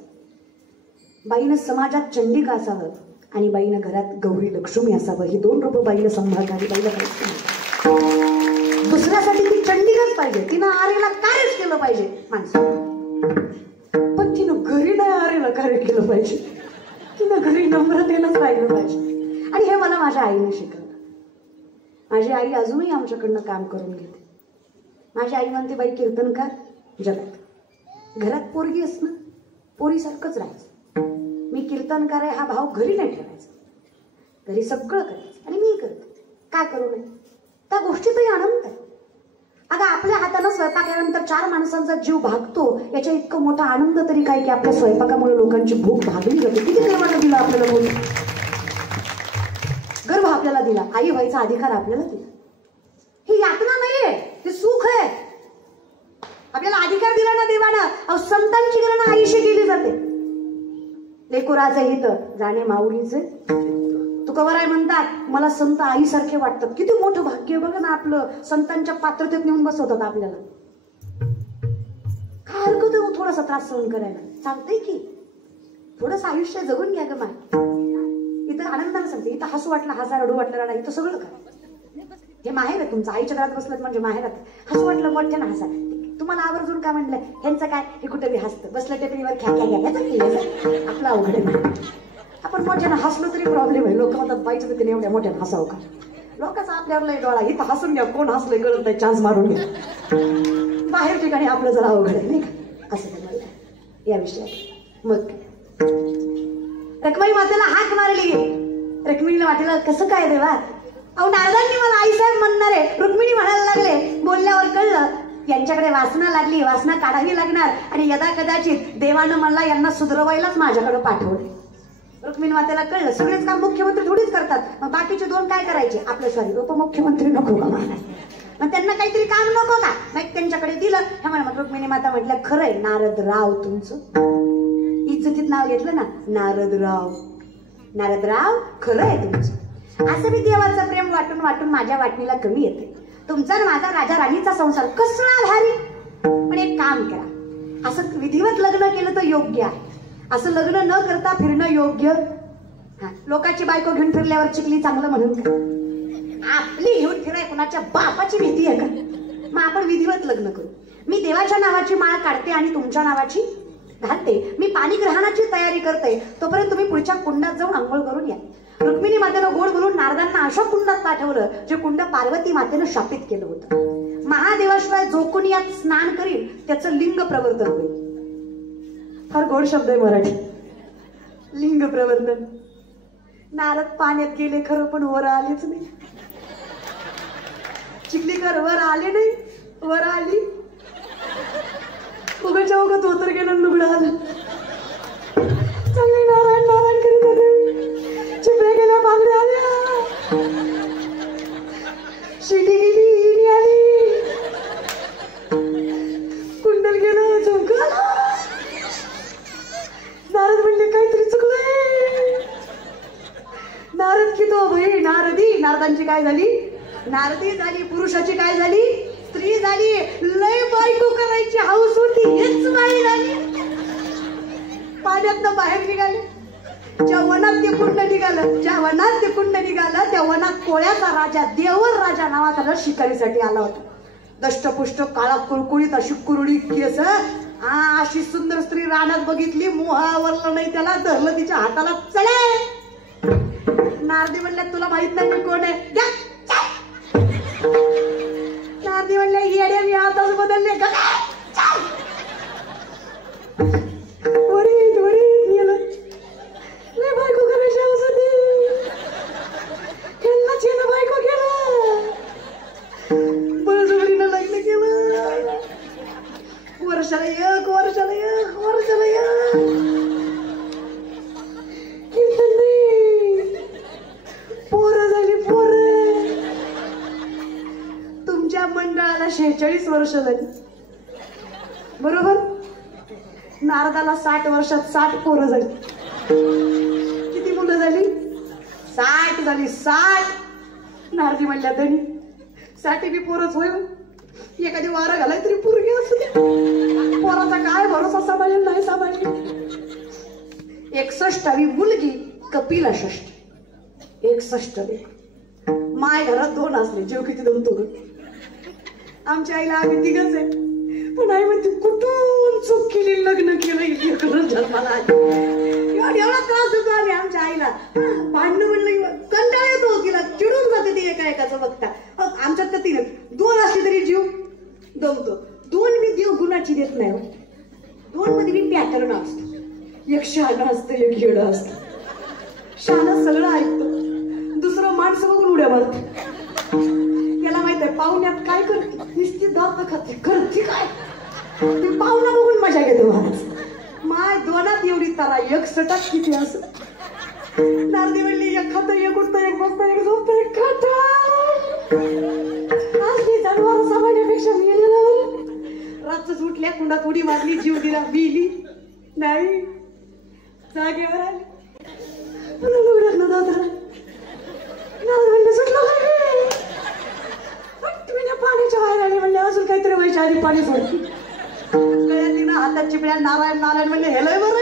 बाईनं समाजात चंडिका असावं आणि बाईनं घरात गौरी लक्ष्मी असावं. ही दोन रूप बाईला सांभाळणारी बाईला पाहिजे. दुसऱ्यासाठी ती चंडिकाच पाहिजे. तिनं आरेला कार्यच केलं पाहिजे माणसं, पण तिनं घरी नाही आरेला कार्य केलं पाहिजे. तिनं घरी नम्रतेनंच राहिलं पाहिजे. आणि हे मला माझ्या आईने शिकवलं. माझी आई अजूनही आमच्याकडनं काम करून घेते. माझी आई म्हणते, बाई कीर्तनकार जगात, घरात पोरगी असणं पोरीसारखंच राहायचं. मी कीर्तनकार आहे हा भाव घरी नाही ठेवायचा, घरी सगळं करायचं. आणि मी करते, काय करू नये, त्या गोष्टीतही आनंद आहे. अगं आपल्या हातानं स्वयंपाकानंतर 4 माणसांचा जीव भागतो, याच्या इतकं मोठा आनंद तरी काय की आपल्या स्वयंपाकामुळे लोकांची भूक भागली जाते. किती देवानं दिला आपल्याला बोल, गर्भ आपल्याला दिला, आई व्हायचा अधिकार आपल्याला दिला. ही यातना नाहीये, ते सुख आहे. आपल्याला अधिकार दिला ना देवानं. संतांची गणना आईशी केली जाते. लेकुराचे हित जाणे माऊलीचे. तुकोबराय म्हणतात, मला संत आईसारखे वाटतात. किती मोठं भाग्य बघा ना आपलं, संतांच्या पात्रतेत नेऊन बसवतात आपल्याला. काय हरकत आहे थोडासा त्रास सहन करायला, चालतंय की. थोडंसं आयुष्य जगून घ्या ग माय. इथं आनंदाने सांगते, इथं हसू वाटलं हसा, रडू वाटलं रडा, इथं सगळं करा. हे माहेर आहे तुमचं, आईच्या घरात बसलं म्हणजे माहेरात. हसू वाटलं मोठ्यानं हसा. तुम्हाला आवर्जून काय म्हणलं, ह्यांचं काय, हे कुठे बी हसतं, बसलं टेपरीवर ख्या ख्या घ्या, आपलं अवघड आहे. आपण मोठ्यानं हसलो तरी प्रॉब्लेम आहे. लोक म्हणतात बाईचं तर तिने एवढ्या मोठ्यानं हसावं का. लोकांचा आपल्यावर लय डोळा, इथं हसून घ्या, कोण हसलंय कळत नाही, चान्स मारून घ्या. बाहेर ठिकाणी आपलं जरा अवघड आहे नाही का, असं काय मला या विषयात. मग रखमाई मातेला हाक मारली. रुक्मिणीला वाटेला कसं काय देवा, अहो नारदांनी मला आईसाहेब म्हणणार आहे. रुक्मिणी म्हणायला लागले, बोलल्यावर कळलं यांच्याकडे वासना लागली, वासना काढावी लागणार. आणि यदा कदाचित देवानं मला यांना सुधरवायलाच माझ्याकडे पाठवले. रुक्मिणी मातेला कळलं, सगळेच काम मुख्यमंत्री थोडीच करतात, मग बाकीचे 2 काय करायचे, आपल्या स्वारी उपमुख्यमंत्री नको का, मग त्यांना काहीतरी काम नको का, मग त्यांच्याकडे दिलं. हे म्हणा, रुक्मिणी माता म्हटलं, खरंय नारदराव तुमचं, इज्जतीत नाव घेतलं ना, नारदराव. नारदराव खरं आहे तुमचं. असं मी देवाचं प्रेम वाटून वाटून माझ्या वाटणीला कमी येते. तुमचा माझा राजा राणीचा संसार कसला भारी. पण एक काम करा, असं विधिवत लग्न केलं तर योग्य आहे, असं लग्न न करता फिरणं योग्य. लोकांची बायको घेऊन फिरल्यावर चिखली चांगलं म्हणून का, आपली घेऊन फिराय कुणाच्या बापाची भीती आहे का. मग आपण विधिवत लग्न करू. मी देवाच्या नावाची माळ काढते आणि तुमच्या नावाची घालते. मी पाणीग्रहणाची तयारी करते, तोपर्यंत तुम्ही पुढच्या कुंडात जाऊन आंघोळ करून या. रुक्मिणी मातेनं गोड बोलून नारदांना अशा कुंडात पाठवलं जे कुंड पार्वती मातेनं शापित केलं होतं. महादेवाशिवाय जो कोणी यात स्नान करील त्याचं लिंग प्रवर्तन होईल. फार गोड शब्द आहे मराठी, लिंग प्रवर्तन. नारद पाण्यात गेले खरं, पण वर आलेच नाही. चिखलीकर वर आले नाही, वर आली उगाच्या उगत होतर गेलं, लुगडं आलं. चांगली नारायण नारायण करीत होते, चिपळ्या गेल्या, बांगड्या आल्या, शिटी गेली, आली, कुंडल गेलं, झुमका आला. नारद म्हणले काहीतरी चुकलंय. काय झाली? नारदी झाली. पुरुषाची काय झाली? स्त्री झाली. लय बायको करायची हाऊस होती, हेच बाई झाली. पाण्यातनं बाहेर निघाले. ज्या वनात ते कुंड निघालं, ज्या वनात ते कुंड निघालं, त्या वनात कोळ्याचा राजा, देवर राजा नावाचा शिकारीसाठी आला होता. दष्टपुष्ट, काळा कुळकुळीत, अशी कुरडी केस, अशी सुंदर स्त्री रानात बघितली. मोहावरलं नाही त्याला, धरलं तिच्या हाताला. चले. नारदी म्हणल्या तुला माहित नाही मी कोण आहे? नारदी म्हणल्या येड्या मी आताच बदलले का? बायको करायची हौस होती, बायको केलं, बळजबरीनं लग्न केलं. वर्षाला एक कीर्तन नाही, पोरं झाली पोरं. तुमच्या मंडळाला 46 वर्ष झाली बरोबर. नारदाला 60 वर्षात 60 पोरं झाली. किती मुलं झाली? 60 झाली. 60. नारदी म्हणल्या धनी 60 बी पोरच होय. एखादी वारा घालाय तरी पोरगी असू दे. पोराचा काय भरोसा, सांभाळेल नाही सांभाळेल. 61वी मुलगी कपिला षष्ठी. 61. माय घरात 2 असले, जेव किती 2 तो. आमच्या आईला आम्ही 3घच आहे, पण आई म्हणते कुठून चूक केली, लग्न केलं जन्माला. एवढा त्रास होतो आम्ही आमच्या आईला. भांडण म्हणलं कंटाळा येतो, तिला चिडून जाते ती एकाचं बघता. आमच्यात तर 3 2 असली तरी जीव दमतो. 2 मी देव गुणाची देत नाही. 2 मध्ये मी पॅटर्न असतो. एक शहाणा असतं, एक येडं असतं. शहाणा सगळं ऐकतो, दुसरं माणसं बघून उड्या मारतो. याला माहित आहे पाहुण्यात काय करते, नुसती दात खाते, करते काय ते पाहुणा बघून मजा घेतो माणूस. माय 2 एवढी तारा, 61 किती असं. नारदी म्हणली एक खातं, एक उठतं, एक बसतं, एक झोपतं, एक जनावर सांभाळण्यापेक्षा मेलेलं. रातच उठल्या, कुंडात उडी मारली, जीव दिला, बिली नाही, जागेवर आली. उघडत ना दादरा. म्हणलं सुटलं काय तुम्ही पाण्याच्या बाहेर आले. म्हणले अजून काहीतरी व्हायच्या आधी पाणी सोडली. तिनं हातात चिपड्या नारायण नारायण म्हणले हेलय बरं.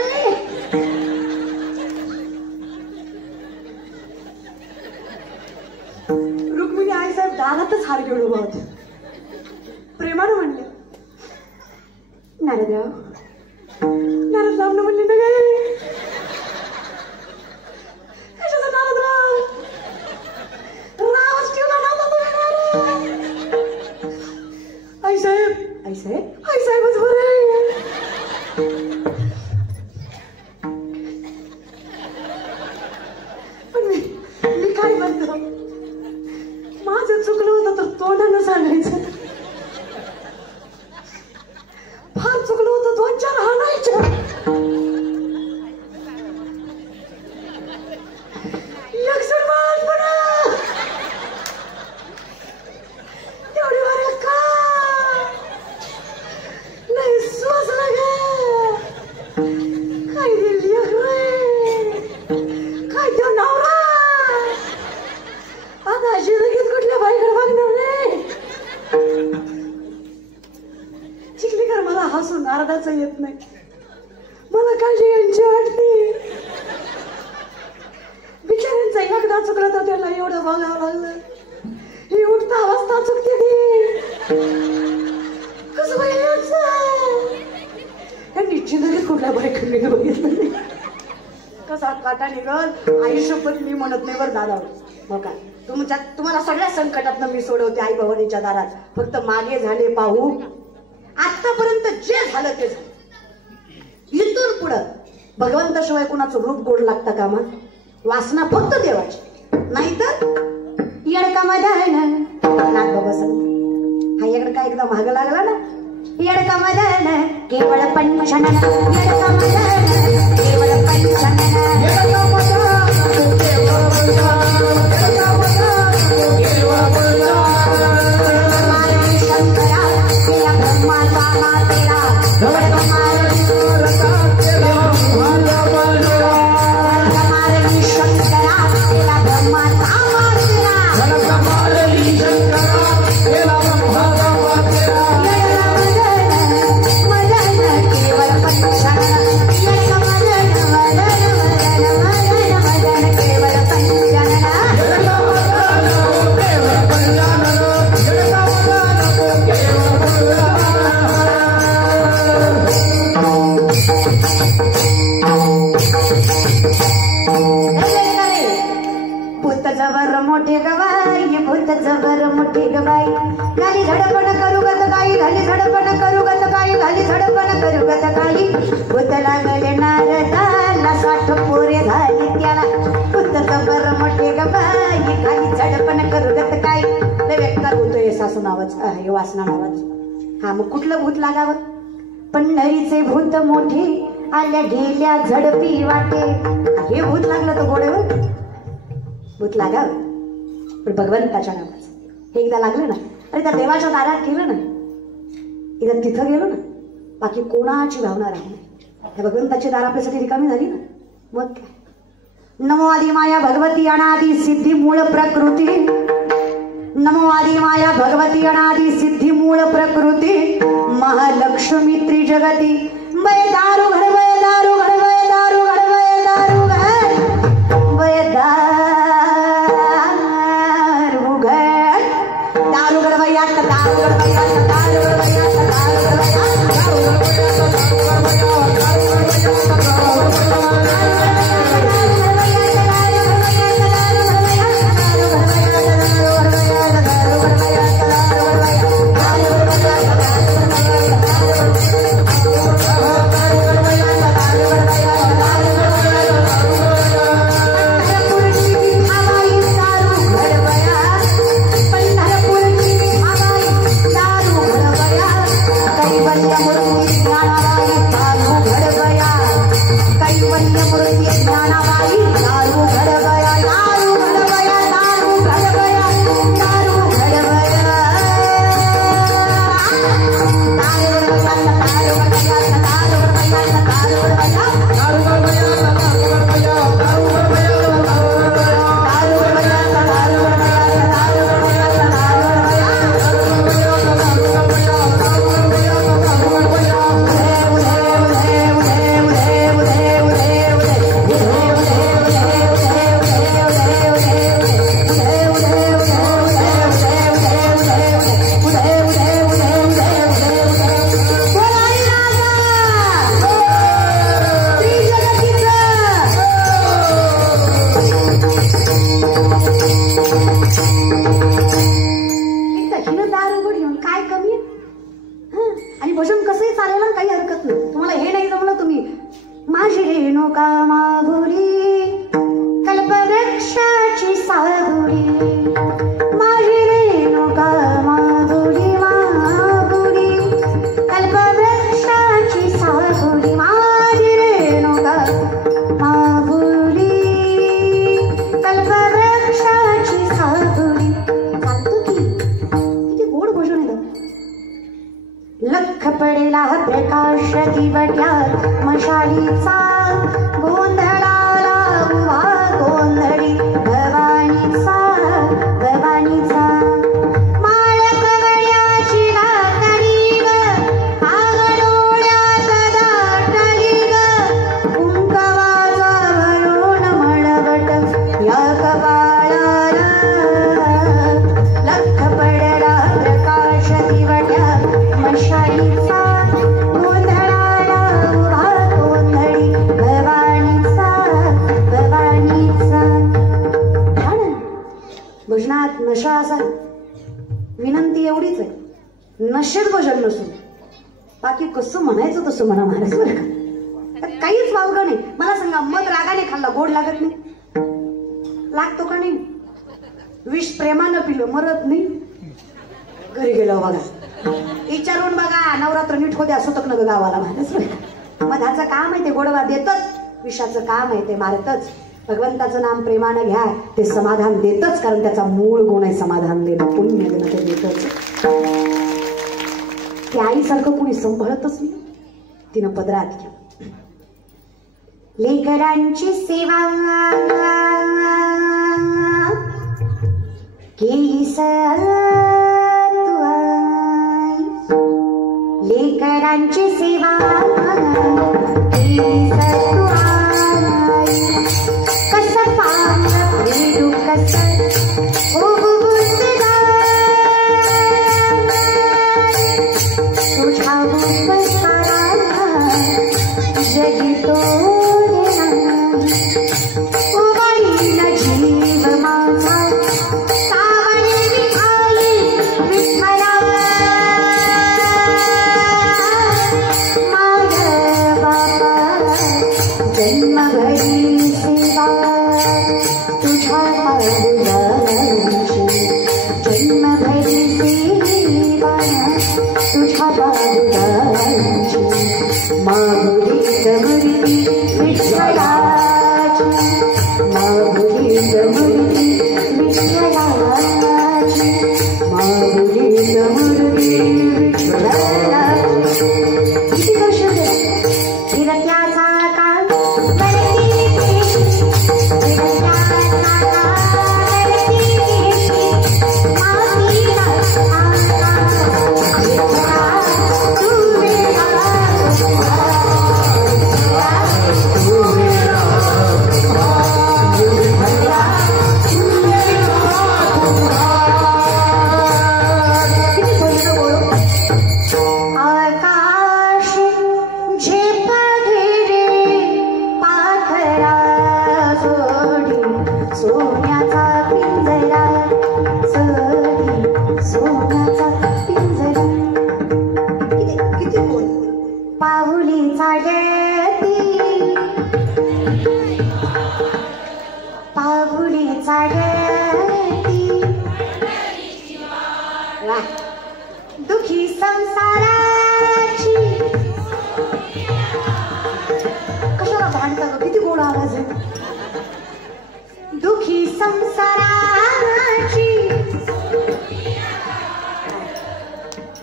रुक्मिणी आई साहेब दारातच हार घेऊन उभा होते. प्रेमानं म्हणले नारद लांबनं म्हणले ना काय कशाचं नारद रावच ठेवला नव्हता. आई साहेबच बरं आहे. पण मी काय म्हणतो, माझं चुकलं होतं तर तोंडानं सांगायचं. फार चुकलं होतं 2-4 हाणायच्या. तेवढी वाऱ्या का नाही सुचला ग. काय दिली काय तो नवरा. आता अशी लगेच कुठल्या बाईकडे बघणार नाही. चिखलीकर मला हसून अर्धाचं येत नाही. मला काळजी यांची वाटली. बिचाऱ्यांचा एकदा चुकलं तर त्याला एवढं बघावं लागलं. ही उठता अवस्था चुकते ती कसं निश्चित लगेच कुठल्या बाईकडे बघितलं नाही. कसा काटा निघल आयुष्यभर मी म्हणत नाही बरं दादा. मग काय तुम्हाला सगळ्या संकटातनं मी सोडवते आई भवानीच्या दारात. फक्त मागे झाले पाहू. आतापर्यंत जे झालं ते झालं. इथून पुढं भगवंताशिवाय कुणाचं रूप गोड लागतं का? मग वासना फक्त देवाची. नाहीतर येडकामध्ये आहे ना नाग बस. हा येड काय एकदा महाग लागला ना. येडकामध्ये आहे ना केवळ पंचन. येडकामध्ये केवळ पंचन. शंकरा तेरा ब्रह्माचा ना तेरा शंकरा तेरा ब्रह्माचा ना तेरा हे वासना नावाचं. हा मग कुठलं भूत लागावं? पंढरीचे भूत मोठे आल्या गेल्या झडपी वाटे. हे भूत लागलं तर गोडव भूत लागावं, पण भगवंताच्या नावाचं हे एकदा लागलं ना, अरे त्या देवाच्या दारात गेलं ना, एकदा तिथं गेलो ना, बाकी कोणाची भावना राहू नये. त्या भगवंताची दार आपल्यासाठी रिकामी झाली ना, मग काय. नमो आदि माया भगवती अनादि सिद्धी मूळ प्रकृती. नमो आदि माया भगवती अनादि सिद्धी मूळ प्रकृती. महालक्ष्मी त्रिजगती. वय दारू घर, वय दारू घर, वय दारू घर, वय दारू घर, वय दारू घर. दारू घर वयात, दारू घर वयात, दारू घर वयात, दारू घर वयात, दारू घर विनंती एवढीच आहे, नशेत भजन नसून बाकी कसं म्हणायचं तसं म्हणा महाराज बरं का. काहीच वावगं नाही. मला सांगा, मध रागाने खाल्ला गोड लागत नाही? लागतो का नाही? विष प्रेमानं पिलं मरत नाही? घरी गेलो बघा, विचारून बघा, नवरात्र नीट होते असो तक न गावाला महाराज बरं का. मधाचं काम आहे ते गोडवा देतच, विषाचं काम आहे ते मारतच. भगवंताचं नाम प्रेमानं घ्या, ते समाधान देतच, कारण त्याचा मूळ गुण आहे समाधान देणं, पुण्य देणं ते देतच. त्या आईसारखं कोणी संभाळतच नाही. तिनं पदरात घ्या. लेकरांची सेवा केली लेकरांची सेवा केली कसं पांग फेडू कसं तुझा जगी तो उबळील जीव माझा सावळी विठाई विठ्ठला माझ बाबा तुझ्या बाहुलाची माहुली समृद्धी विठ्ठलाची माहुली समृद्धी विठ्ठलाची माहुली समृद्धी विठ्ठलाची. किती वर्ष फिरत्याचा काळ दुखी संसाराची. कशाला भांडता ग? किती गोड आवाज आहे. दुखी संसाराची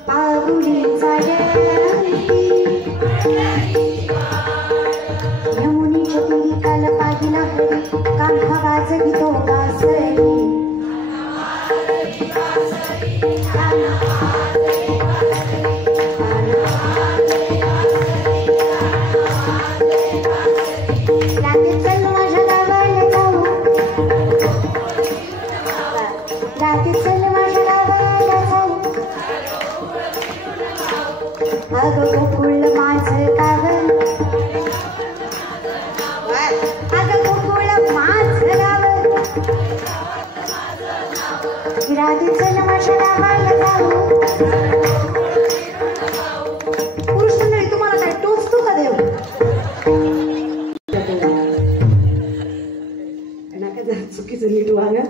पाहुलीचा जयंती यमुनीच्या तीरी काल पाहिला हरी कान्हा वाजवी तो वासरी. अगं गोकुळ माझं गावं अगं गोकुळ माझं गावं राधी चल माझ्या गावाला जाऊ. पुरुष मंडळी तुम्हाला काय टोचतो का देव? नका जरा चुकीचं नीट वागा.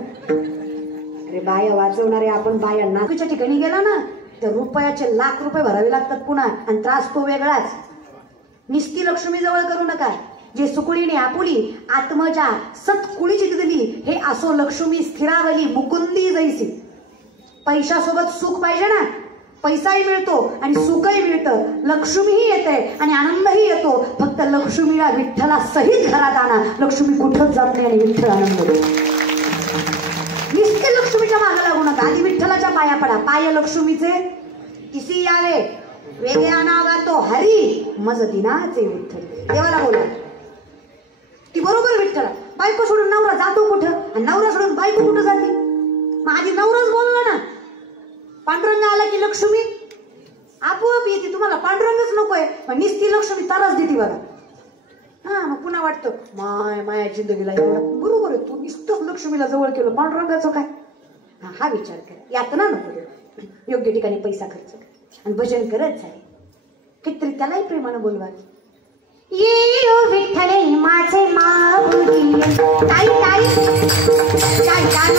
अरे बाया वाचवणारे आपण बाया नाकाच्या ठिकाणी गेला ना तर रुपयाचे लाख रुपये भरावे लागतात पुन्हा आणि त्रास तो वेगळाच. निस्ती लक्ष्मी जवळ करू नका. जे सुकुळीने आपुली आत्मजा सतकुळीची दिली हे असो लक्ष्मी स्थिरावली मुकुंदी जैसी. पैशासोबत सुख पाहिजे ना, पैसाही मिळतो आणि सुखही मिळतं, लक्ष्मीही येते आणि आनंदही येतो. फक्त लक्ष्मीला विठ्ठला सहित घरात आणा. लक्ष्मी कुठंच जात नाही आणि विठ्ठल आनंद देतो. निस्ते लक्ष्मीच्या मागे लागू नका. आधी विठ्ठलाच्या पाया पडा. पाय लक्ष्मीचे किसी यावे वेगळ्या नावा तो हरी मज दिनाचे विठ्ठल. देवाला बोला ती बरोबर विठ्ठला. बायको सोडून नवरा जातो कुठं आणि नवरा सोडून बायको कुठं जाते? मग आधी नवराच बोलवा ना. पांडुरंग आला की लक्ष्मी आपोआप येते. तुम्हाला पांडुरंगच नकोय पण निस्ती लक्ष्मी ताराच देते बघा. हा मग पुन्हा वाटतं माय माया जिंदगीला एवढा. बरोबर आहे, तू नुसतंच लक्ष्मीला जवळ केलं पांडुरंगाचं काय? हा विचार करा. यातना नको देऊ. योग्य ठिकाणी पैसा खर्च कर आणि भजन करत जाईल. कितीतरी त्यालाही प्रेमानं बोलवा. ये विठ्ठले माझे माऊली ताई ताई ताई ताई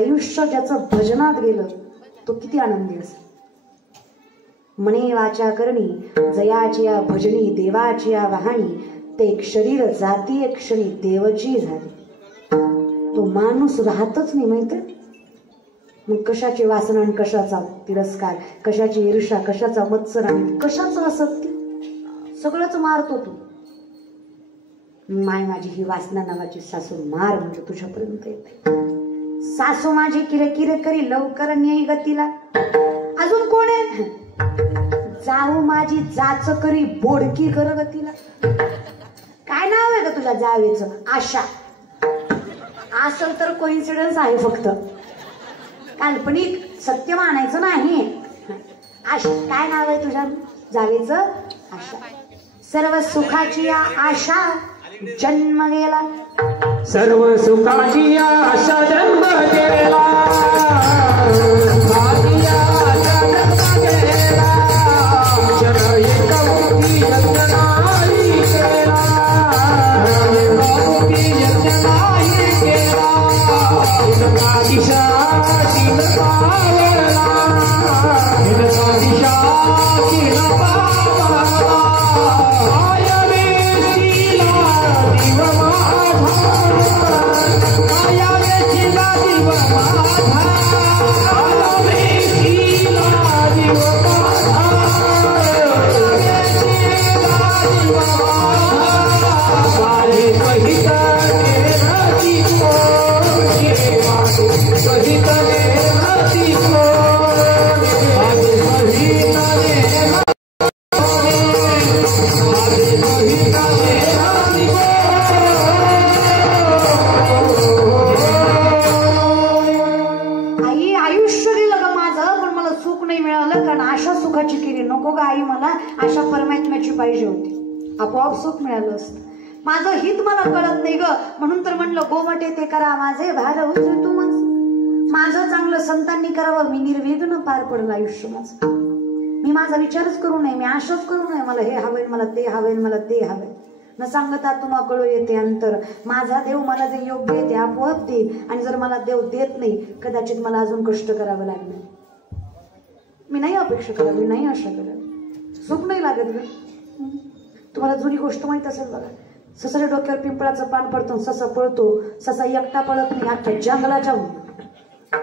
आयुष्य ज्याचं भजनात गेलं तो किती आनंदी असेल. म्हणे वाचा करणी जयाची या भजनी देवाची या वाहणी ते शरीर जाती एक क्षणी देवची झाली. तो माणूस राहतच नाही माहिती. मग कशाची वासना आणि कशाचा तिरस्कार, कशाची ईर्षा, कशाचा मत्सर आणि कशाचं असत्य सगळंच मारतो तू. माय माझी ही वासना नावाची सासू मार म्हणजे तुझ्यापर्यंत येते. सासू माझी किरकिर करी लवकर न्याय गतीला. अजून कोण आहे? जाऊ माझी जाच करी बोडकी कर गतीला. काय नाव आहे का तुझ्या जावेचं? आशा. असल तर कोइन्सिडन्स आहे फक्त, काल्पनिक सत्य मानायचं नाही. आशा काय नाव आहे तुझ्या जावेचं? आशा. सर्व सुखाची या आशा जन्म गेला. सर्व सुखाची आशा जन्म गेला. आपोआप सुख मिळालं असतं. माझं हित मला कळत नाही ग, म्हणून तर म्हणलं गोमटे ते करा माझे भार उचल तू माझं चांगलं संतांनी करावं. मी निर्विघ्न पार पडलं आयुष्य माझं. मी माझा विचारच करू नये, मी आशाच करू नये मला हे हवे मला ते हवे मला ते हवे. न सांगता तुम्हा कळू येते अंतर. माझा देव मला जे योग्य आहे ते आपोआप देईल. आणि जर मला देव देत नाही कदाचित मला अजून कष्ट करावं लागणार. मी नाही अपेक्षा करावी, नाही आशा करावी. सुख नाही लागत ग. तुम्हाला जुनी गोष्ट माहित असेल बघा. ससाच्या डोक्यावर पिंपळाचं पान पडतो, ससा पळतो. ससा एकटा पळत नाही, अख्ख्या जंगलाच्या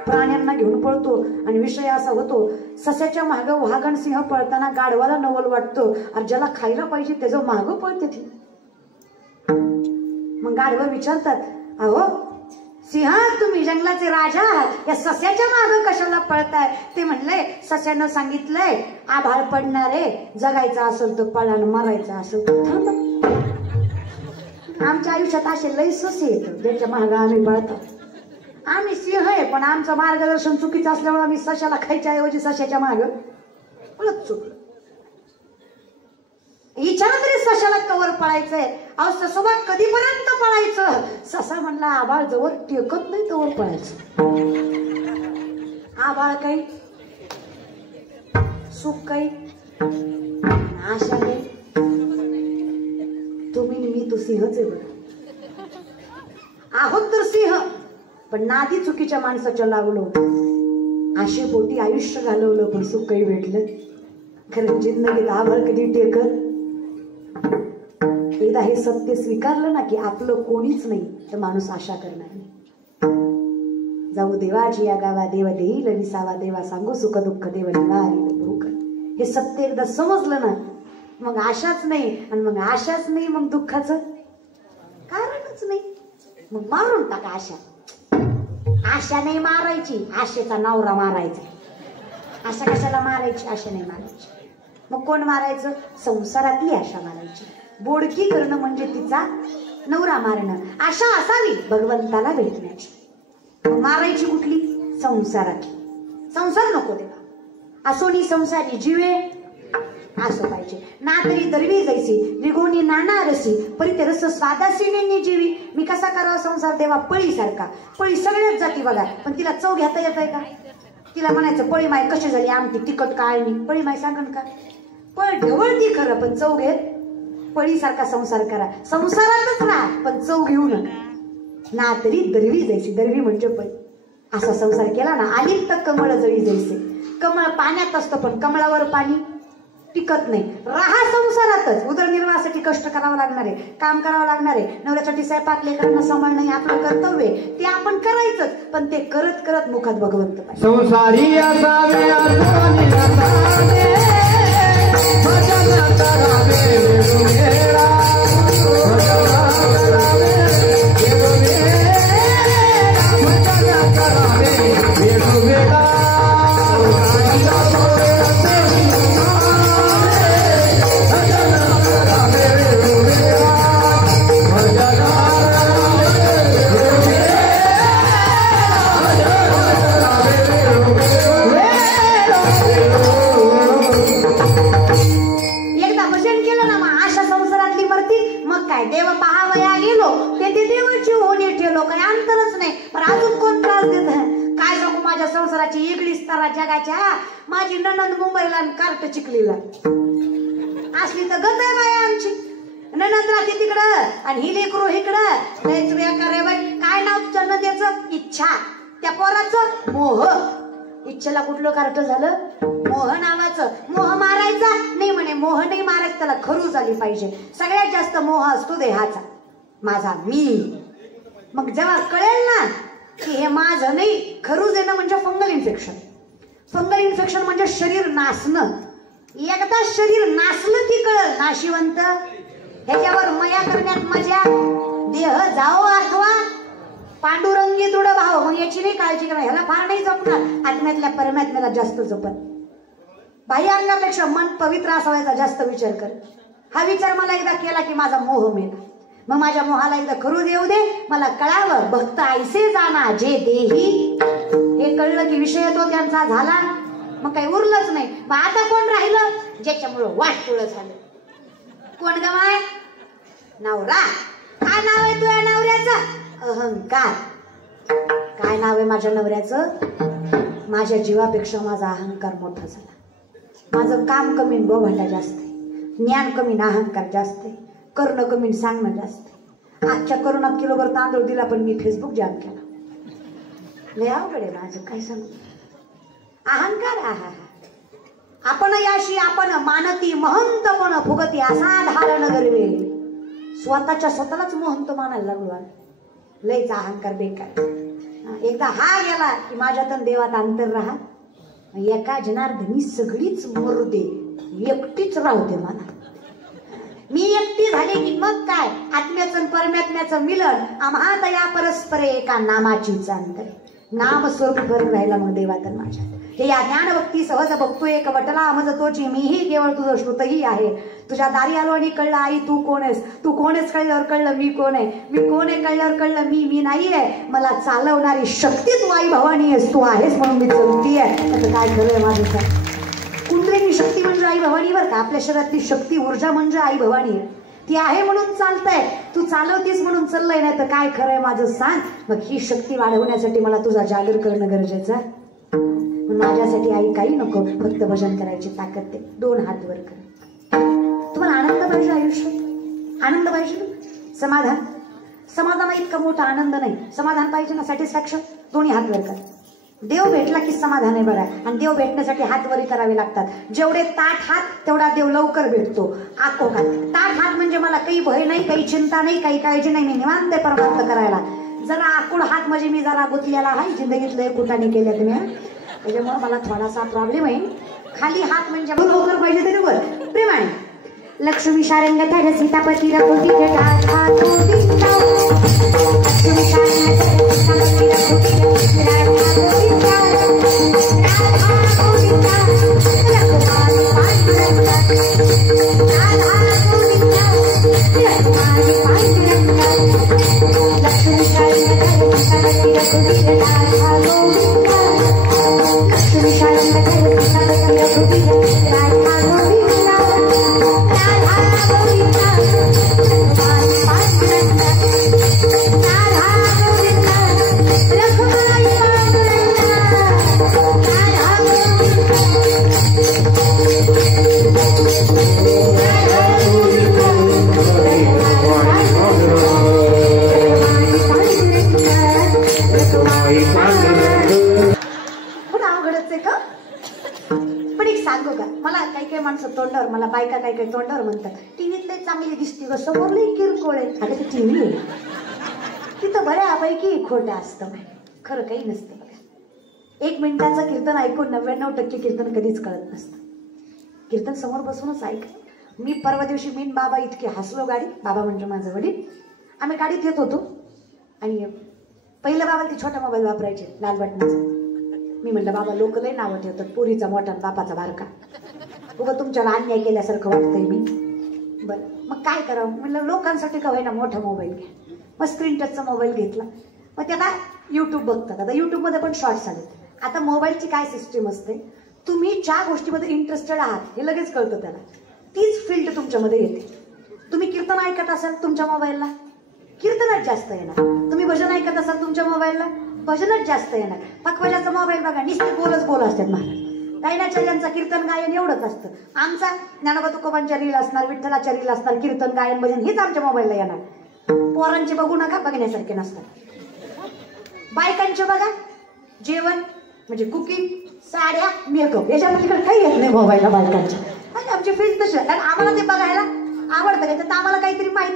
प्राण्यांना घेऊन पळतो. आणि विषय असा होतो, सस्याच्या माग वाघ आणि सिंह पळताना गाढवाला नवल वाटतं आणि ज्याला खायला पाहिजे त्याचं माग पळते ती. मग गाढव विचारतात, अहो सिंह तुम्ही जंगलाचे राजा आहात, या सस्याच्या माग कशाला पळताय? ते म्हणले सस्यानं सांगितलंय आभाळ पडणारे, जगायचं असेल तर पळा, मरायचं असेल तर थांबा. आमच्या आयुष्यात असे लय ससे येत ज्यांच्या माग आम्ही पळतो. आम्ही सिंह आहे पण आमचं मार्गदर्शन चुकीचं असल्यामुळे आम्ही सशाला खायच्या ऐवजी सशाच्या माग पळत चुकलो. हिच्यानं तरी सशाला कवर पळायचंय. अहो ससोबा कधीपर्यंत पळायचं? ससा म्हणला आभाळ जवळ टेकत नाही तवर पळायचं. आभाळ काही, सुख काही, आशा काही. तुम्ही मी तू सिंहच आहे बघा. आहोत तर सिंह, पण नादी चुकीच्या माणसाच्या लागलो. आशेपोटी आयुष्य घालवलं पण सुख काही भेटलं. खरं जिंदगीत आभाळ कधी टेकत. एकदा हे सत्य स्वीकारलं ना की आपलं कोणीच नाही तर माणूस आशा करणार नाही. जाऊ देवाची या गावा देव देईल विसावा देवा सांगू सुख दुःख देव निवारी. हे सत्य एकदा समजलं ना मग आशाच नाही. आणि मग आशाच नाही मग दुःखाचं कारणच नाही. मग मारून टाका आशा. आशा नाही मारायची, आशेचा नवरा मारायचा. आशा कशाला मारायची? आशा नाही मारायची. मग कोण मारायचं? संसारातली आशा मारायची. बोडकी करणं म्हणजे तिचा नवरा मारणं. आशा असावी भगवंताला भेटण्याची. मारायची कुठली? संसारातली. संसार नको तेव्हा. असोनी संसारी जीवे असं पाहिजे. ना तरी दरवी जैसी निगोनी नाना रसी परी ते रस सादासीने जीवी. मी कसा करावा संसार देवा? पळीसारखा. पळी सगळ्याच जाती बघा पण तिला चव घेता येत आहे का? तिला म्हणायचं पळी माय कशी झाली आमटी तिखट काय नाही, पळी माय सांगण का? पळ ढवळती खरं पण चव घेत. पळीसारखा संसार करा. संसारातच राहा पण चव घेऊ नका. ना तरी दरवी जायची. दरवी म्हणजे पळी. असा संसार केला ना, आली तर कमळ जळी जैसे. कमळ पाण्यात असतं पण कमळावर पाणी टिकत नाही. राहा संसारातच. उदरनिर्वाहासाठी कष्ट करावं लागणार आहे, काम करावं लागणार आहे. नवऱ्यासाठी स्वयंपाक, लेकरांना सांभाळणं हे आपलं कर्तव्य आहे, ते आपण करायचंच. पण ते करत करत मुखात भगवंत पाहिजे. संसारी असावे आत्मानी असावे, भजन करावे वेळोवेळा, भजन करावे वेळोवेळा, भजन करावे वेळोवेळा. देव पहावया गेलो ते देवाची होणे ठेवलो. काही अंतरच नाही. पण अजून कोण त्रास देत? काय सांगू माझ्या संसाराची इकडीच तारा जगाच्या. माझी नणंद मुंबईला कार्ट चिखलीला असली तर गत आहे बाया आमची. नणंद राहते तिकडं आणि ही लेकरू इकडं. लयच बेकार आहे बाई. काय नाव तुझं नंद्याचं? इच्छा. त्या पोराचं मोह. इच्छेला कुठलं कार्ट झालं? मोह नावाचं. मोह मारायचा नाही म्हणे. मोह नाही मारायचं, त्याला खरूज आली पाहिजे. सगळ्यात जास्त मोह असतो देहाचा, माझा मी. मग जेव्हा कळेल ना की हे माझं नाही, खरूज येणं म्हणजे फंगल इन्फेक्शन. फंगल इन्फेक्शन म्हणजे शरीर नासणं. एकदा शरीर नासलं की कळल नाशिवंत. ह्याच्यावर मया करण्यात मजा. देह जाओ अथवा पांडुरंगी दृढ भाव. मग याची नाही काळजी करा. ह्याला फार नाही जपणार. आत्म्यातल्या परमात्म्याला जास्त जपत. बाह्य अंगापेक्षा मन पवित्र असावायचा जास्त विचार कर. हा विचार मला एकदा केला की माझा मोह मेला. मग माझ्या मोहाला एकदा खरूज येऊ दे. मला कळावं भक्त ऐसे जाना जे देही. हे कळलं की विषय तो त्यांचा झाला. मग काही उरलंच नाही. मग आता कोण राहिलं? ज्याच्यामुळं वाटतुळ झालं. कोण गमाय? नवरा. काय नाव आहे तुझ्या नवऱ्याचं? अहंकार. काय नाव आहे माझ्या नवऱ्याचं? माझ्या जीवापेक्षा माझा अहंकार मोठा झाला. माझं काम कमी बोभाटा जास्त आहे. ज्ञान कमी अहंकार जास्त आहे. करणं कमी सांगणं जास्त आहे. आजच्या करोनात किलोभर तांदूळ दिला पण मी फेसबुक जाम केला. लय अवघड आहे माझं. काय सांगू? अहंकार. आहा. आपण याशी आपण मानती महंतपण फुगती असाधारण गर्वे. स्वतःच्या स्वतःलाच महंत मानायला लागलो. लयचा अहंकार बेकार. एकदा हा गेला की माझ्यातून देवात अंतर राहा. एका जनार्दनी सगळीच मरुदे, एकटीच राहते मला. मी एकटी झाले की मग काय? आत्म्याचं परमात्म्याचं मिलन. आम्हा दया परस्परे एका नामाचीच अंतरे. नाम स्वरूप भरून राहिला मग देवातन माझ्या. हे या ज्ञान भक्ती सहज बघतोय एक वटला मज तोची. मीही केवळ तुझं श्रुतही आहे. तुझ्या दारी आलो आणि कळलं आई तू कोण आहेस. तू कोण आहेस कळल्यावर कळलं मी कोण आहे. मी कोण आहे कळल्यावर कळलं मी नाही आहे. मला चालवणारी शक्ती तू आई भवानी आहेस. तू आहेस म्हणून मी चलती आहे. आता काय खरंय माझं? कुंडलिनी शक्ती म्हणजे आई भवानीवर का? आपल्या शरीरातली शक्ती ऊर्जा म्हणजे आई भवानी आहे. ती आहे म्हणून चालतंय. तू चालवतीस म्हणून चाललंय. नाही तर काय खरंय माझं सांग? मग ही शक्ती वाढवण्यासाठी मला तुझा जागर करणं गरजेचं आहे. माझ्यासाठी आई काही नको, फक्त भजन करायची ताकद दे. दोन हात वर कर. तुम्हाला आनंद पाहिजे आयुष्यात? आनंद पाहिजे ना? समाधान. समाधान इतका मोठा आनंद नाही. समाधान पाहिजे ना, सॅटिस्फॅक्शन. दोन्ही हात वर कर. देव भेटला की समाधान आहे बघा. आणि देव भेटण्यासाठी हात वरी करावे लागतात. जेवढे ताठ हात तेवढा देव लवकर भेटतो. आकोकात ताठ हात म्हणजे मला काही भय नाही, काही चिंता नाही, काही काळजी नाही. मी निवांत आहे परमार्थ करायला. जरा आकुड हात म्हणजे मी जरा गुतलेला आहे. जिंदगीतलं कुठाने केल्या तुम्ही. त्याच्यामुळे मला थोडासा प्रॉब्लेम आहे. खाली हात म्हणजे लवकर पाहिजे तरी वर प्रेमाने. लक्ष्मी शारंग धर सीतापती रघुपती राधा गोविंदा. लक्ष्मी शारंग धर सीतापती रघुपती राधा गोविंदा. राधा गोविंदा रघुमारी पांडुरंगा. राधा गोविंदा रघुमारी पांडुरंगा. लक्ष्मी शारंग धर सीतापती रघुपती राधा गोविंदा. लक्ष्मी शारंग धर सीतापती रघुपती राधा गोविंदा. राधा गोविंदा रघुमारी पांडुरंगा. सांगू का, मला काही काही माणसं तोंडावर, मला बायका काही काही तोंडावर म्हणतात टीव्हीतले चांगली दिसती ग, समोर लई किरकोळ आहे. अगं ते टीव्ही आहे, तिथं बऱ्यापैकी खोटं असतं, खरं काही नसतं बघा. 1 मिनिटाचं कीर्तन ऐकून 99% कीर्तन कधीच कळत नसतं. कीर्तन समोर बसूनच ऐक. मी परवा दिवशी मीन बाबा इतके हसलो गाडीत, बाबा म्हणजे माझं वडील. आम्ही गाडीत येत होतो आणि पहिलं बाबा ते छोटा मोबाईल वापरायचे लाल बटनाचा. मी म्हटलं बाबा लोक लय नावं ठेवतात, पोरीचा मोठा बापाचा बारका, उगा तुमच्याला अन्याय केल्यासारखं वाटतंय मी. बरं मग काय करावं म्हणलं, लोकांसाठी का होईना मोठा मोबाईल घ्या. मग स्क्रीन टचचा मोबाईल घेतला. मग ते आता युट्यूब बघतात, आता युट्यूबमध्ये पण शॉर्ट्स आलेत. आता मोबाईलची काय सिस्टीम असते, तुम्ही ज्या गोष्टीमध्ये इंटरेस्टेड आहात हे लगेच कळतं त्याला, तीच फील्ड तुमच्यामध्ये येते. तुम्ही कीर्तन ऐकत असाल तुमच्या मोबाईलला, कीर्तनच जास्त येणार. तुम्ही भजन ऐकत असाल तुमच्या मोबाईलला, भजनच जास्त येणार. पक्वाजाचा मोबाईल बघा, नुसते बोल असतात महाराज. गायनाचार्यांचा कीर्तन गायन एवढंच असतं. आमचा ज्ञानोबा तुकोबांच्या रील असणार, विठ्ठलाच्या रील असणार, कीर्तन गायन भजन हेच आमच्या मोबाईलला येणार. पोरांचे बघू नका, बघण्यासारखे नसतात. बायकांचे बघा, जेवण म्हणजे कुकिंग, साड्या, मेकअप, याच्या पलीकडे काही येत नाही मोबाईलला बायकांच्या. आमची फील्ड तशी, आणि आम्हाला ते बघायला आवडतं का, तर आम्हाला काहीतरी माहिती